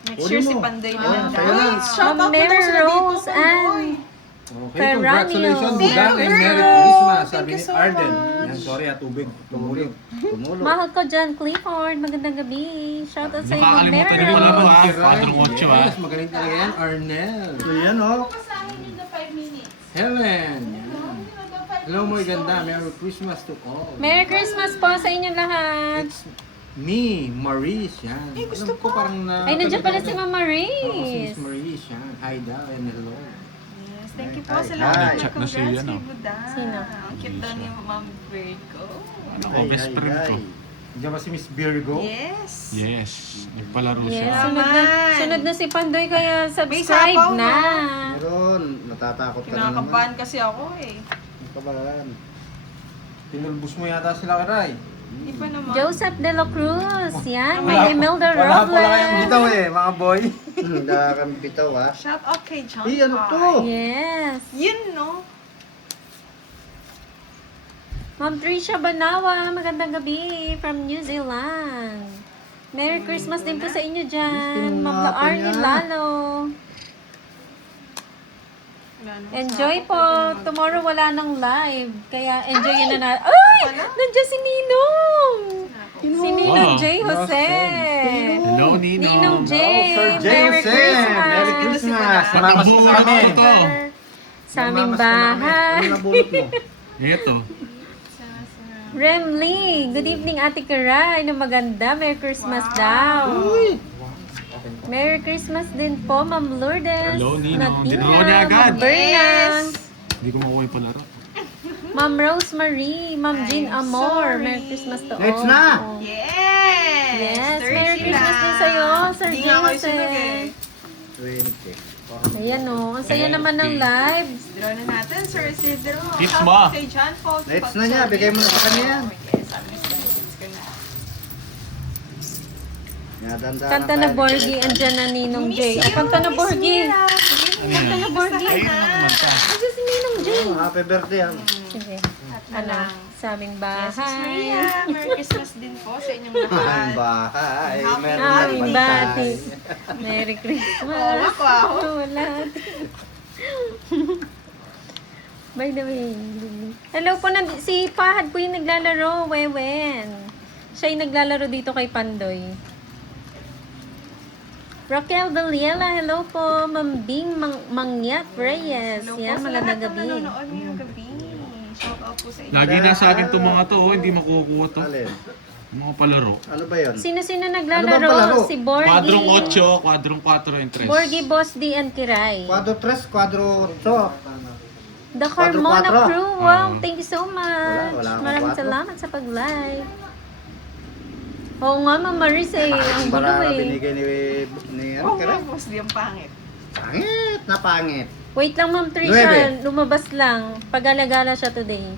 Next year si Panday na lang. Sa'yo na. Shout out mo Mary daw sila dito, Rose Pandoy. and Okay, Ferranio. congratulations, Thank Budang, you, and Merry girl. Christmas, Thank sabi you ni so Arden. much. Yan, sorry tubig. Tumulong. Tumulo. Mahal ko dyan, Clifford. Magandang gabi. Shoutout sa'yo, Ma'am Nakakalimutan Mary niyo pala Rose. ba? Quadrong 8 ah. Yes, magaling talaga yan, Arnel. Ayan oh. Helen. Yan. Hello, mga ganda. Merry Christmas to all. Merry Christmas po sa inyong lahat. It's me, Maurice. Yan. Gusto ko parang na... Ay, nandiyan pala si Ma'am Ako si Maurice. Miss Maurice. Yan. Hi daw and hello. Yes, thank you po Hi, sa hi. lahat. Nag-chat na siya yan, Congrats kay oh. Budang. Sino? Ang cute daw ni Ma'am Virgo. Ano ko, best friend ko. Diyan ba si Miss Virgo? Yes. Yes, nagpalaro Yes, siya. sunod na si Pandoy kaya May subscribe sapaw, na. Meron. Natatakot ka na naman. Kinakabahan kasi ako eh. Kabahan. Pinulbos mo yata sila, Karay. Di pa naman. Joseph De La Cruz. Yan, Wala- may Imelda Wala po lang kayong Robles. bitaw eh, mga boy. Hindi kami bitaw ah. Shout out kay John Eh, ano to? Yes. Yun no. Ma'am Tricia Banawa, magandang gabi from New Zealand. Merry Christmas din po sa inyo dyan. Ma'am Tinapa Arnie niya. Lalo. Wala nang Enjoy sapaw, po. pati naman. Tomorrow wala nang live. Kaya enjoy yun na natin. Ay! Nandiyan si Ninong! Si Ninong Wow. J. Jose. Hello, Nino. Ninong J. Sir J. Merry Jose. Christmas. Merry Christmas. Ba't Samamas ka nabuhay sa amin. mo to? Sa aming Mamamas ka namin. bahay. Ano nabulot mo? Ito. Rem Lee, good evening Ate Karay. Ano maganda, Merry Christmas daw. Merry Christmas din po, Ma'am Lourdes. Hello, Ninong. Natina, Dinalo niya agad. Ma'am Berna, Hindi ko makuha yung palaro. Ma'am Rosemary, Ma'am Jean I'm Amor. sorry. Merry Christmas to all. Next na. Yes! Yes, 30 Merry Christmas lang. din sa'yo, Sir Hindi nga kayo Jose. sunog eh. 20. Ayan o, ang saya naman ng live. Draw na natin, Sir Isidro. Kiss Shout mo. out kay John Paul. Next na niya, bigay mo na sa kanya yan. Yes, sabi ko na. Nadandaan Kanta na Borgie, andyan na Ninong J. Ah, kanta na Borgie. Kanta na Borgie. Ayun ang kumanta. Andyan si Ninong J. Happy birthday ah. Sige. Na Ano, lang. sa aming Yes, Miss Maria. bahay. Merry Christmas din po sa inyong Ang lahat. bahay. Happy Meron Happy ng birthday. bantay. Merry Christmas. Oo, ako. Wala. By the way, hello po, si Pahad po yung naglalaro, Wewen. Siya yung naglalaro dito kay Pandoy. Raquel Valiela, hello po. Ma'am Bing Mangyat Reyes. Hello Yan, po sa magandang lahat ng gabi. nanonood ngayong gabi. Shout out po sa inyo. Lagi nasa akin itong mga to, hindi makukuha to. Alin? Yung mga palaro. Ano ba yun? Sino-sino Ano bang naglalaro? palaro? Si Borgie. Quadrong 8, quadrong 4, and 3. Borgie, Boss D, and Kiray. Quadro 3, quadro 8. The Quadro Carmona quatro. crew, wow, thank you so much. Wala akong Maraming quatro. salamat sa pag-live. Oo nga, Ma'am Maris eh, ang gulo Para eh. binigay ni Oh, ano kaya? boss, di ang pangit. Pangit na pangit. Wait lang, Ma'am Trisha, Nueve. lumabas lang. Pag-alagala siya today.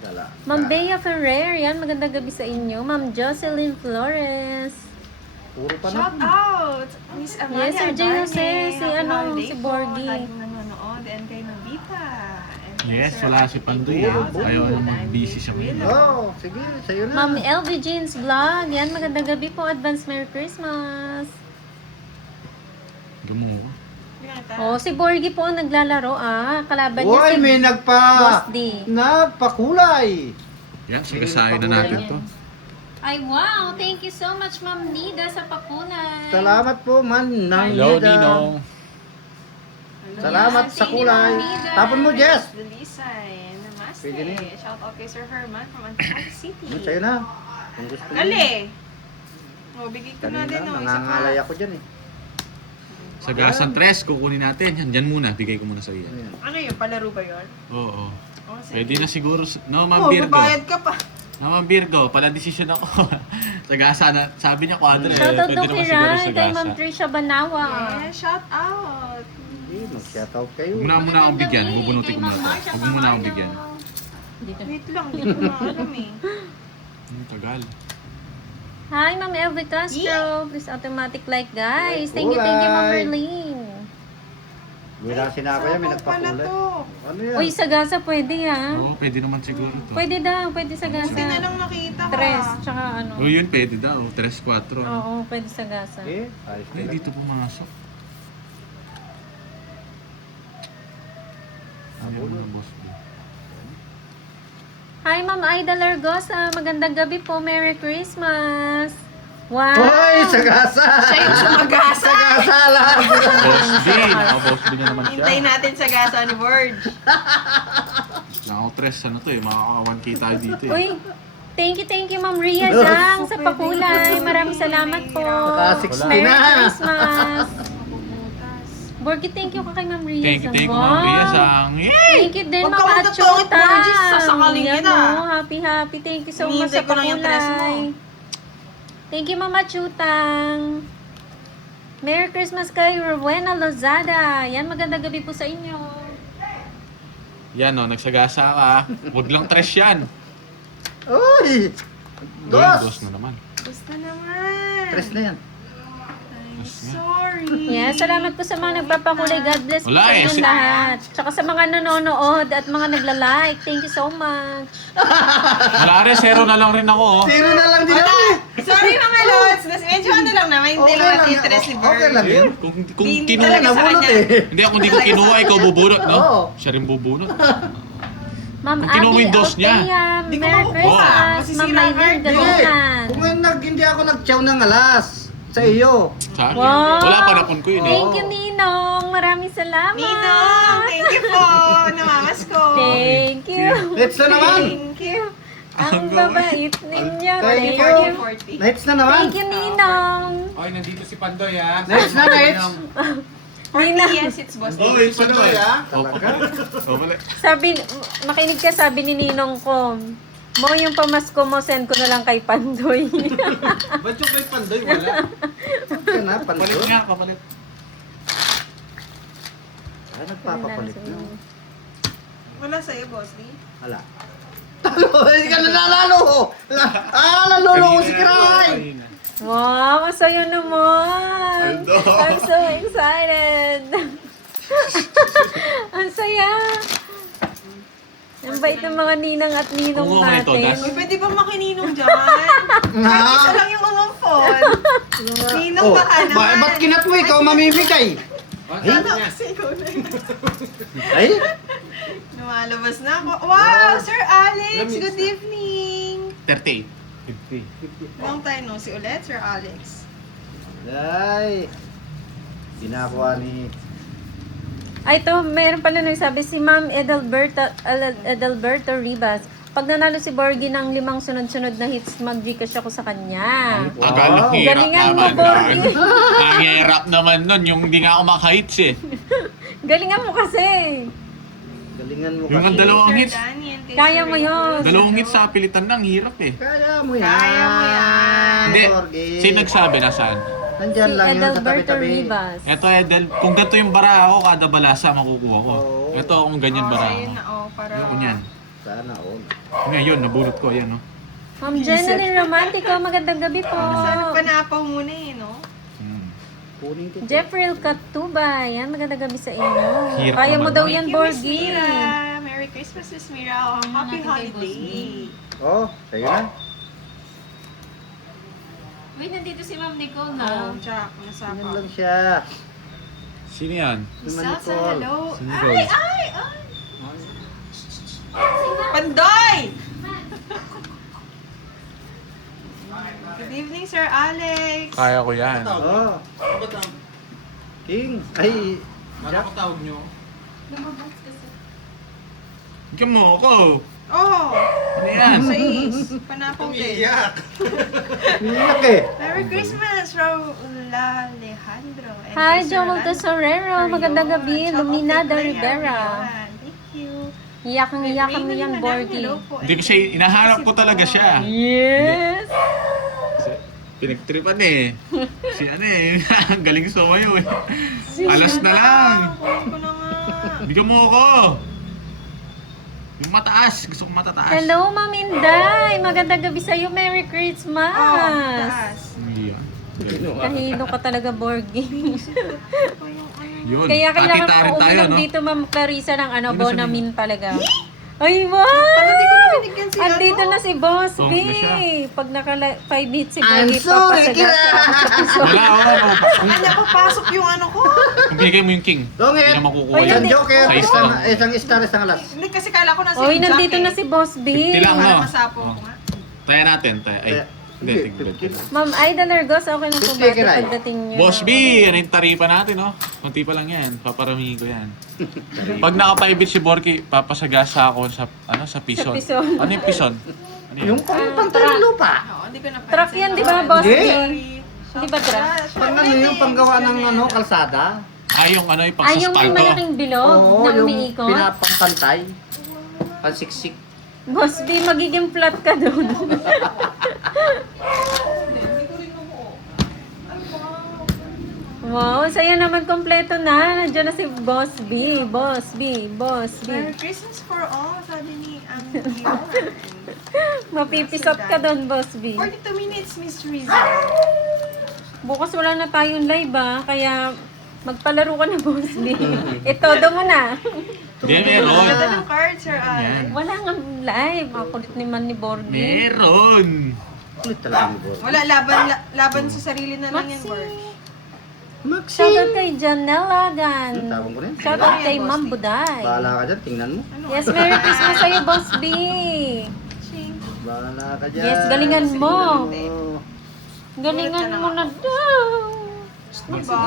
Dala. Ma'am Bea Ferrer, yan, magandang gabi sa inyo. Ma'am Jocelyn Flores. Puro pa Shout na. out! Miss Amalia Yes, Sir J. Jose, si Happy ano, holiday si po. Borgie. Laging nanonood. And kay Nobita. And kay Yes, Sir wala si Pandoy. Ate Ayaw Willow. naman busy siya ngayon. Oh, sige, sa'yo na. Ma'am LV Jeans Vlog, yan, magandang gabi po. Advance Merry Christmas. Gumo. Oh, si Borgie po ang naglalaro kalaban niya Uy, si may Boss D. nagpakulay. Yan, sigasahin na natin to. Ay, wow! Thank you so much, Ma'am Nida, sa pakulay. Salamat po, man. Hello, Ninong. Salamat sa kulay. Amigas, Tapon mo, Jess. Dalisay. Namaste. Pwede na yun. Shout out kay Sir Herman from Antipolo City. Sa'yo na. Kung gusto mo. Gali. O, bigay ko na din. Kanina, O, isa nangangalay pa. ako dyan eh. Sagasan tres, kukunin natin. Yan, dyan muna. Bigay ko muna sa iyo. Ayan. Ano yun? Palaro ba yun? Oo. O, sige. Pwede na siguro. No, Oh, Ma'am Virgo. babayad ka pa. No, Ma'am Virgo. Pala decision ako. Sagasa na. Sabi niya quadra. Shoutout Pwede daw naman kay siguro Rai, kay Ma'am sagasa. Trisha Banawa. Yeah, shout out. Hindi, mag-shoutout kayo. Huwag mo na akong bigyan. Bubunutin ko muna. Huwag mo muna akong bigyan. Wait lang, hindi ko na alam eh. Tagal. Hi, Ma'am Elvie Castro. Please automatic like, guys. Thank you, Ma'am Kulay. Merlene. Gulasin na ako yan, may Sabaw pala nagpakulay. to. Ano yan? Uy, sagasa pwede ah. Oo, pwede naman siguro to. Pwede daw, pwede sagasa. Hindi na lang nakita ka. Tres, tsaka ano. Oh, yun pwede daw. 3-4. Oo, pwede sagasa. Eh, ayos na Ay, lang. dito pumasok. Ano na, boss? Hi, Ma'am Aida Largosa. Magandang gabi po. Merry Christmas. Wow! Hoy, sagasa! Siya yung sumagasa. Sagasa lang! Boss B! Boss B na naman siya. Hintayin natin sa gasa ni Verge. Lang ako 3, ano to eh. Makaka-1K tayo dito eh. Uy, thank you, Ma'am Ria Zhang sa pakulay. Maraming salamat po. Naka 60 Merry na. Christmas. Borgie, thank you ka kay Ma'am Ria Thank you, Zhang. Ma'am Ria Sang. Yay! Thank you din, Huwag ka Ma'am magtutungit, Achota. Borgie. Sasakalin Yan, kita. oh, happy. Thank you so much Hinihintay sa ko lang yung tres mo. pakulay. Thank you, Mama Chutang. Merry Christmas kay Rowena Lozada. Yan, magandang gabi po sa inyo. Yan o, nagsagasa ka. Huwag lang 3 yan. Uy! Dos Dos! na naman. Gusto naman. Tres na yan. I'm sorry. Yan, salamat po sa mga nagpapakulay. God bless po Wala sa eh, inyo lahat. Tsaka sa mga nanonood at mga nagla-like. Thank you so much. Malare, 0 na lang rin ako oh. Zero na lang din ako eh. Sorry mga lods. Medyo ano lang naman. Hindi Okay lang lang natin yan. interest ni Okay Verge. lang yun. Kung Hindi kinuha, talaga sa Nabunot kanya. eh. hindi ako hindi ko kinuha, ikaw bubunot, no? Oo. Siya rin bubunot. Ma'am Kung kinuha mo Abby yung dos niya. Altea, Di ko Merry makukuha. Christmas. Masisira Ma'am ang Maylin card. Galinan. Kung hindi ako nag-chow ng alas sa iyo. Sa akin. Wow. Wala pa napon ko yun eh. Thank you, Ninong. Maraming salamat. Ninong, thank you po. Namamas ko. Thank you. Let's na naman. Thank you. Ang babait ninyo. Thank Thank you. you. 40. Nights na naman. Thank you, Ninong. Oy, nandito si Pandoy ha. Nights na nights. 40 yes, it's boss. Oh, it's Pandoy ah. Talaga? O, mali. Sabi, makinig ka, sabi ni Ninong ko, mo yung pamasko mo, send ko na lang kay Pandoy. Ba't yung kay Pandoy wala? Huwag ka na, Palit Pandoy. nga, kapalit. Ah, nagpapapalit na. Wala sa'yo, boss. Lee. Hala. Hindi ka nanalo. Nalolo ko si Kiray. Kanina. Wow, masaya naman. Ando. I'm so excited. Ang saya. Ang bait ng mga ninang at ninong Oo, may todas. natin. Uy, pwede ba makininong dyan? Kahit isa lang yung umampon. Ninong Oh, baka naman. ba't kinat mo ikaw mamimigay? Sana kasi ikaw na yun. Ay, Lumalabas na ako. Wow, Sir Alex, good evening. 38. 50. Long time no si ulit, Sir Alex. ay. Ginakuha ni... Ay, ito, meron pala nagsabi si Ma'am Edelberto Ribas. Pag nanalo si Borgie ng 5 sunod-sunod na hits, mag-Gcash ako sa kanya. Tagal ng hirap Galingan mo, naman. Borgie. Ang hirap naman nun, yung hindi nga ako makahits eh. Galingan mo kasi. Galingan mo Yung kasi. ang dalawang Sir hits, Daniel, kay Kaya Sir mo yun. dalawang hits sa pilitan lang, hirap eh. Kaya mo yan. Kaya mo yan. Hindi, Borgie. sino nagsabi, nasaan? Nandyan Si lang yan sa Edelberto tabi-tabi. Ribas. Eto Edel, kung ganito yung bara ako, kada balasa makukuha ko. Oo. Ito kung ganyan bara Ayun ako. na, oh, para... Ayoko niyan. Sana all. Ngayon, nabulot ko, ayan oh. Ma'am Jeneline Romantico, magandang gabi po. Sana panapaw muna eh, no? Kunin kita. Jeffrey Katuba, yan, magandang gabi sa inyo. Hirap Kaya mo naman. daw Thank yan, Thank you, Miss Borgie. Mira. Merry Christmas, Miss Mira. Oh, happy holiday. Oh, sa'yo na. Wait, nandito si Ma'am Nicole Oh, Jack, nasa Ganyan pa. lang siya. Sino yan? Isa sa Nicole. hello. Sino Ay, Rose? ay, ay! Pandoy! Good evening, Sir Alex. Kaya ko yan. Oh. King. Ay, Ano ko tawag nyo? Bigyan mo ako. Oh, Ano yan? sais. Panapong din. Iyak eh. Merry Christmas, Raula Alejandro. and Hi, Mr. Joel Rolando Sorrero. Magandang gabi. Shout out Luminada kay Claire. Rivera. Ayan, thank you. Iyak kami yung Borgie. Hindi ko siya, inahanap ko talaga siya. Yes! Pinagtripan eh. Si ano eh, ang galing sumayo eh. Alas na lang. Kunin ko na nga. Bigyan mo ako. Yung mataas, gusto ko matataas. Hello, Ma'am Inday. Magandang gabi sa'yo. Merry Oh, Christmas! taas. Hindi yan. Kahilo ka talaga, Borgie. Yun. Kaya kailangan Atita rin mo tayo, uminom no? dito, Ma'am Clarissa, ng ano, Ano Bonamin talaga. Ay, wow! Hindi ko na binigyan si Andito na si Boss B. Oh, na siya. Pag naka 5 hits si I'm Borgie, sorry, papasagat sa Wala, oo. Kanya papasok yung ano ko. Kung binigay mo yung king, Dongit. hindi na makukuha Oy, yan. Isang joker, Sa isa lang. isang star, isang alas. Hindi kasi kala ko nasa Oy, nandito na si Boss B. 50 lang, no? Para masapo ko nga. Taya natin, taya. Ay, hindi, tignan. Ma'am Aida Nergos, okay na po ba ito Kiray. pagdating niyo? Boss B, ano yung taripa natin, no? Kunti pa lang yan. Paparamihin ko yan. Pag nakapaibit si Borky, papasagasa ako sa, ano, sa pison. Sa pison. Ano yung pison? Ano yun? Yung pantay lupa. Oo, hindi ko na Truck yan, di ba, Boss B? Hindi. Di ba truck? Pang ano yung panggawa ng ano, kalsada. Yung ano, yung Ay, yung may pangsastalto. malaking bilog Oo, na yung umiikot. pinapangpantay. Pansiksik. Boss B, magiging flat ka doon. Wow, saya naman kompleto na. Nandiyan na si Boss B. Boss B. Boss Merry B. Christmas for all, sabi ni Ang Mapipisot ka doon, Boss B. 42 minutes, Miss Riza. Bukas wala na tayong live kaya magpalaro ka na, Boss B. Itodo mo na. Hindi, meron. Ganda ng cards, Sir Al. Yan. Wala nga live. Ang kulit naman ni Borgie. Meron. Ulit talaga ni boss. Wala, laban sa sarili na lang yan, work. Shoutout kay Janelle Agan. Tawag ko rin. Shoutout kay Ma'am Buday. Bahala ka dyan, tingnan mo. Yes, Merry Christmas sa'yo, Boss B. Bahala ka dyan. Yes, galingan mo. Oo. Galingan mo na daw. Diba?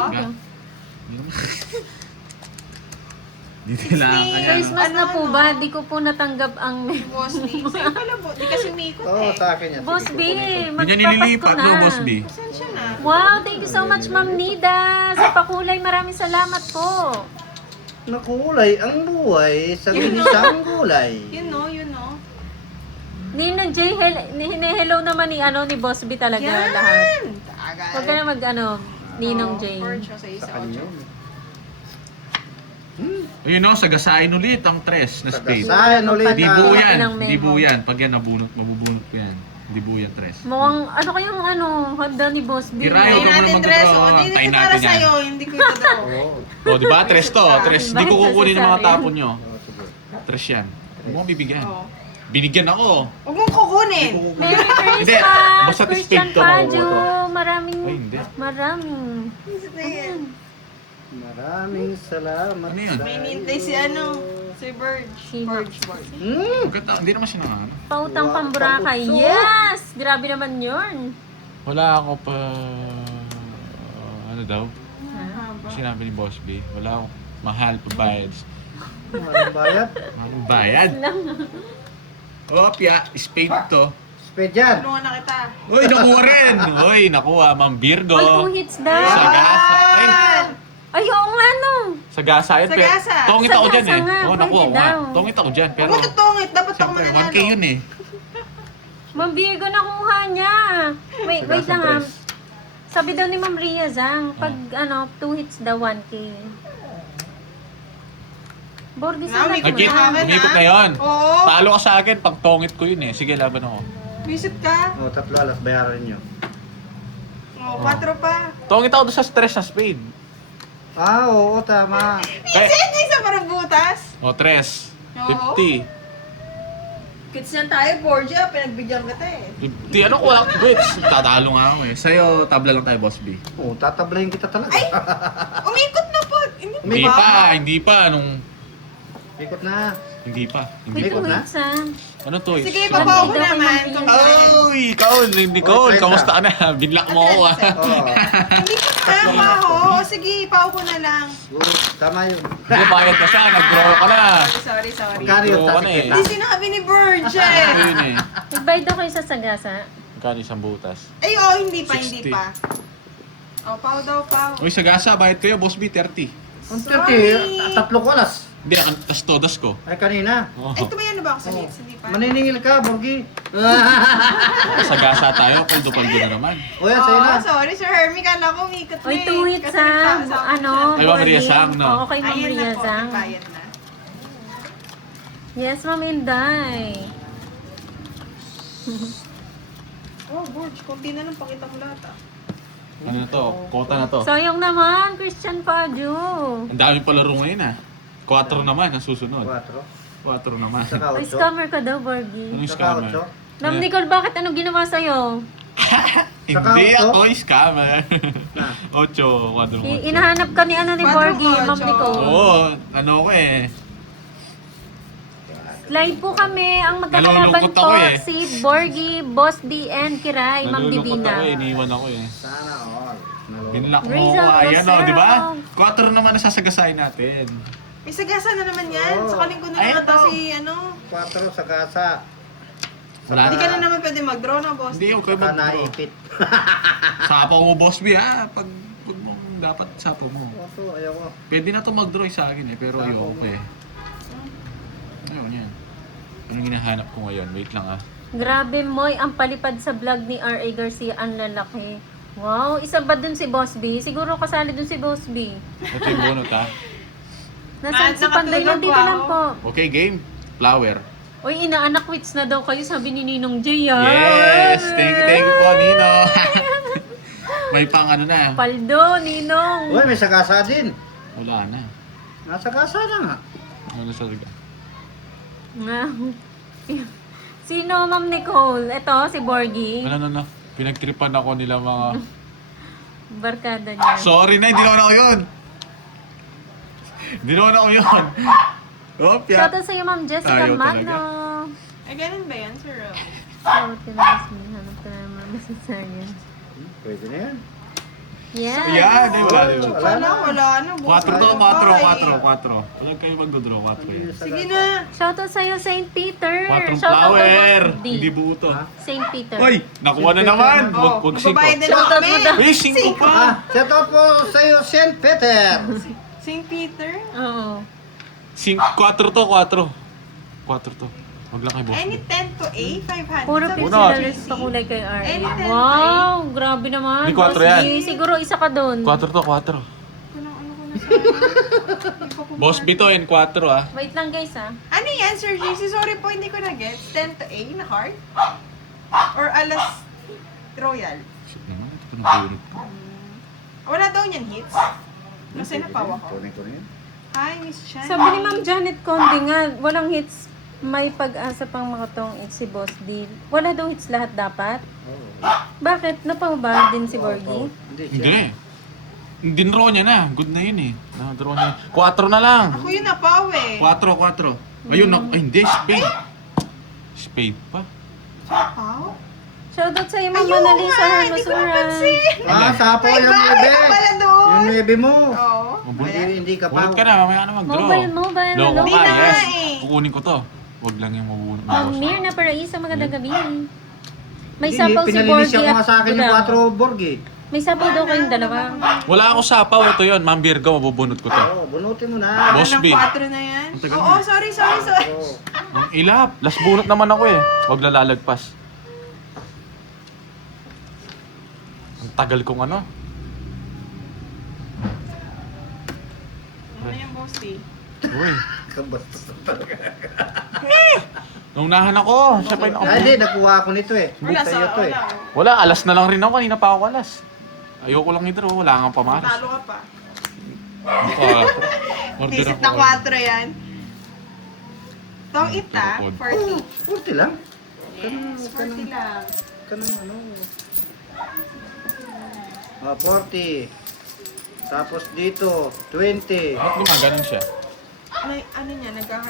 Di kailangan ka yan. Christmas na po ba? Di ko po natanggap ang... Boss B. Sa'yo pala, di kasi umiikot Oo, eh. sa akin yan. Boss Sige, B, kukunin ko. Hindi niya magpapasko nililipat, no, na. Boss B? Pasensya na. Wow, thank you so much, Ma'am Nida. Sa pakulay, maraming salamat po. Nakulay ang buhay sa ginisang gulay. You know. Ninong J, hello naman ni Boss B talaga lahat. Tagal. Huwag ka na Ninong J. Forge siya sa isa. Sa kanya. Ayun no, sagasain ulit ang tres na spade. Sagasayan ulit. Di buo Laki yan. ng memo. Di buo yan. Pag yan nabunot, mabubunot ko yan. Di buo yan, tres. Mukhang, ano kayang handa ni Boss B? Tirayo Hindi ka natin muna dress, mag-draw. oh. Hindi Tayo para natin yan. sa'yo, hindi ko ito draw. O, di ba? Tres to. Tres. Di ko Bakit kukunin ng mga necessary? tapon nyo. Tres yan. Huwag mo bibigyan. Oo. Binigyan ako. Huwag mong kukunin. Merry Hindi, Christmas! basta Christian spade to, makukuha Pajo! to. Maraming, Ay, hindi. Maraming salamat. Ano yun? sa May nintay si ano, si Burge. Si Burge. Hindi naman siya na ano. pautang Wow, pamburakay. pabukso. Yes! Grabe naman yun. Wala ako pa... ano daw? Sinabi ni Boss B. Wala akong mahal pa bayad. Maraming bayad. Mahal bayad? Opya, spade to. Spade yan. Tulungan na kita. Uy, nakuha rin! Uy, nakuha, Ma'am Virgo. All 2 hits daw. Sagasa. Ay, Ay, oo nga no. sagasa yun. pero Sagasa. Tongit ako dyan eh. Sagasa nga, Oo, nakuha ko pwede nga. daw. Tongit ako dyan. Pero, Huwag mo tutungit, dapat ako siyempre, mananalo. 1K yun eh. Ma'am Virgo nakuha niya. Wait Sagasang lang tres. Sabi daw ni Ma'am Ria Zang, pag 2 hits daw 1K. Borgi sa Nami, like Agit, mo. umikot na yun. Oo. Talo ka sa akin pag tongit ko yun eh. Sige, laban ako. Visit ka. O, 3 alas, bayaran nyo. Oo, 4 pa. Tongit ako doon sa stress na spade. Ah, oo, tama. Kaya, Hindi sa parang butas. o, tres. Oo. 50. Kits yan tayo, Borgia. Pinagbigyan kita eh. 50, ano ko lang? Wait, tatalo nga ako eh. Sa'yo, tabla lang tayo, Boss B. Oo, tatablayin kita talaga. Umikot na po. Hindi pa, hindi pa. Nung, Ikot na. hindi pa. May Hindi pa. 2 na? hits Ano to? Sige, papaw ko Ikaw, naman. Ma'am Oy, ikaw, Nicole, Oy, kamusta ka na? Binlock mo ako ah. Oo. Hindi pa na, paho. Sige, paw ko na lang. Tama yun. Hindi, bayad ka siya, nag-draw ka na. Sorry. Magkano yung Oo, ano tasik eh. kita? Hindi sinabi ni Virgin. Ayun eh. Nagbayad daw kayo sa sagasa. Magkano isang butas? Ay, oh, hindi 60. pa. Oh, paw daw, paw. Uy, sa gasa, bayad kayo, Boss B, 30. Ang Sorry. 30, tatlo ko alas. Hindi, tas todas ko. Ay, kanina. Oh. Ay, tumayan na ba ako sa lips? Hindi pa. Maniningil ka, Borgi. Sa gasa tayo, paldo-paldo na naman. O yan, sa'yo na. Oh, sorry, Sir Hermie. Kala ko umikot Oy, 2 hits ha. Ano? Kay Ma'am Ria Borgie? Sang, no? Oo, kay Ma'am Ayan Ria na po, Sang. nagbayad na. Yes, Ma'am Inday. Oh, Borge, kunti na lang pakita mo lahat ah. Ano na to? Kota na to. Sayang naman, Christian Pajo. Ang dami palaro ngayon ah. 4 naman ang susunod. 4. 4 naman. Saka Ay, 8. scammer ka daw, Borgie. Anong Saka scammer? 8. Ma'am Nicole, bakit anong ginawa sa'yo? Hindi Saka ako scammer. 8, quadro. Inahanap ka ni ano ni Quadro Borgie, ocho. Ma'am Nicole. Oo, ano ko eh. Live po kami. Ang magkakalaban Nalulungkot po ako eh. si Borgie, Boss D, and Kiray, Ma'am Nalulungkot Divina. ako eh, iniwan ako eh. Sana all. Nalulungkot. Binlock mo Rizal ako. Ayan o, di ba? Rosero. 4 naman nasasagasayin natin. May sagasa na naman yan. Oo. Sa linggo na Ay, naman ito. si ano. 4 sa gasa. Wala Hindi ka na naman pwede mag-draw na, boss. Hindi, okay Saka mag-draw. naipit. Sapa mo, Boss B ha. Pag mo dapat sapa mo. Oso, ayaw ko. Pwede na to mag-draw sa akin eh, pero Sapa ayoko mo. eh. Ayun yan. Anong hinahanap ko ngayon? Wait lang ah. Grabe, Moy, ang palipad sa vlog ni R.A. Garcia, ang lalaki. Wow, isa ba dun si Boss B? Siguro kasali dun si Boss B. Ito yung bunot ha. Nasaan si Nakatulog Panday? Nandito po ako. lang po. Okay, game. Flower. Uy, inaanak wits na daw kayo, sabi ni Ninong Jay. Yes! Thank you po, Nino. May pang ano na. Paldo, Ninong. Uy, may sagasa din. Wala na. Nasa gasa na nga. Ano sa liga? Nga. Sino, Ma'am Nicole? Ito, si Borgie. Ano. Pinagtripan ako nila mga... Barkada niya. Sorry na, hindi naman ako yun. Hindi naman ako yun. Opya. Shoutout sa'yo, Ma'am Jessica Ayaw Magno. Ay, ganun ba yan, Sir Rob? Shoutout ka na, Miss May. Hanap ka na naman masasayan. Pwede na yan. Yes. Yan, eh, wala na yun. Wala na. 4 to, 4. Pag kayo magdodraw, 4 yun. Sige na. Shoutout sa'yo, St. Peter. 4 Shoutout kay flower. Boss D. Hindi buo to. St. Peter. Uy, nakuha na naman. Oh, Wag 5. magbabayad na lang Shoutout mo kami. daw. Uy, 5 pa. Ah, shout out po sa'yo, St. Peter. St. Peter? Oo. 4 to, 4. 4 to. Wag lang kay boss. Any 10 to A, 500. Puro Sabi pixie Una. ko, dollars pa kulay kay R.A. Anytime, Wow, grabe naman. Hindi, 4 Boss yan. D. Siguro isa ka doon. 4 to, 4. Ano ko na sa... Boss B to and 4 ah. Wait lang guys ah. Ano yan, Sir JC? Sorry po, hindi ko na-gets. 10 to A na heart? Or alas royal? Shit naman, ito pa nabunod ko. Wala daw niyan hits? Kasi napawa ko. Kunin ko rin. Hi, Miss Chan. Sabi ni Ma'am Janet Conde nga, walang hits, may pag-asa pang makatong si Boss D. Wala daw hits lahat dapat? Bakit? Napawa din si Borgie? Hindi Hindi siya. na eh. Dinraw niya na. Good na yun eh. Na-draw niya. 4 na lang. Ako yung napaw eh. 4. Ayun, ay hindi. Spade. Spade pa. Napaw? Shoutout sa'yo, Ma'am Ayun Annalisa nga, hindi ko Hermosuran. napansin. Ah, sapo May yung bagay 9. pala doon. Yung 9 mo. Oo. Hindi ka pa. Bunot ka na. Mamaya ka na mag-draw. Mobile, Loko hello. ka, Hindi na nga yes. eh. Kukunin ko to. Huwag lang yung mabunot na Ma'am boss. Mirna Paraisa, magandang gabi. May Hindi, sapaw si pinalinis Borgie ako nga sa akin yung Gulang. 4 Borgie. May sapaw daw kayong dalawa. Wala ako sapaw. Ito yun. Ma'am Virgo, mabubunot ko to. Oo, bunutin mo na. Boss Anong B. 4 na yan? Ang tagal Oo, na. sorry. Oo. Ang ilap. Last bunot naman ako eh. Huwag lalalagpas. Ang tagal kong ano. Ano yung boss B? Uy. Kabastos. Naunahan ako. Siya pa yung Ay, hindi, nakuha ako nito eh. Wala Sa iyo to eh. Wala, alas na lang rin ako. Kanina pa ako alas. Ayoko lang i-draw. Wala kang pamalas. Talo ka pa. Order Visit ako. na 4 yan. Tong ita, Order 40 40. lang. Yes, 40 lang. Kanang ano. Ah, 40. Tapos dito, 20. Ba't gumaganon siya? Ano niya,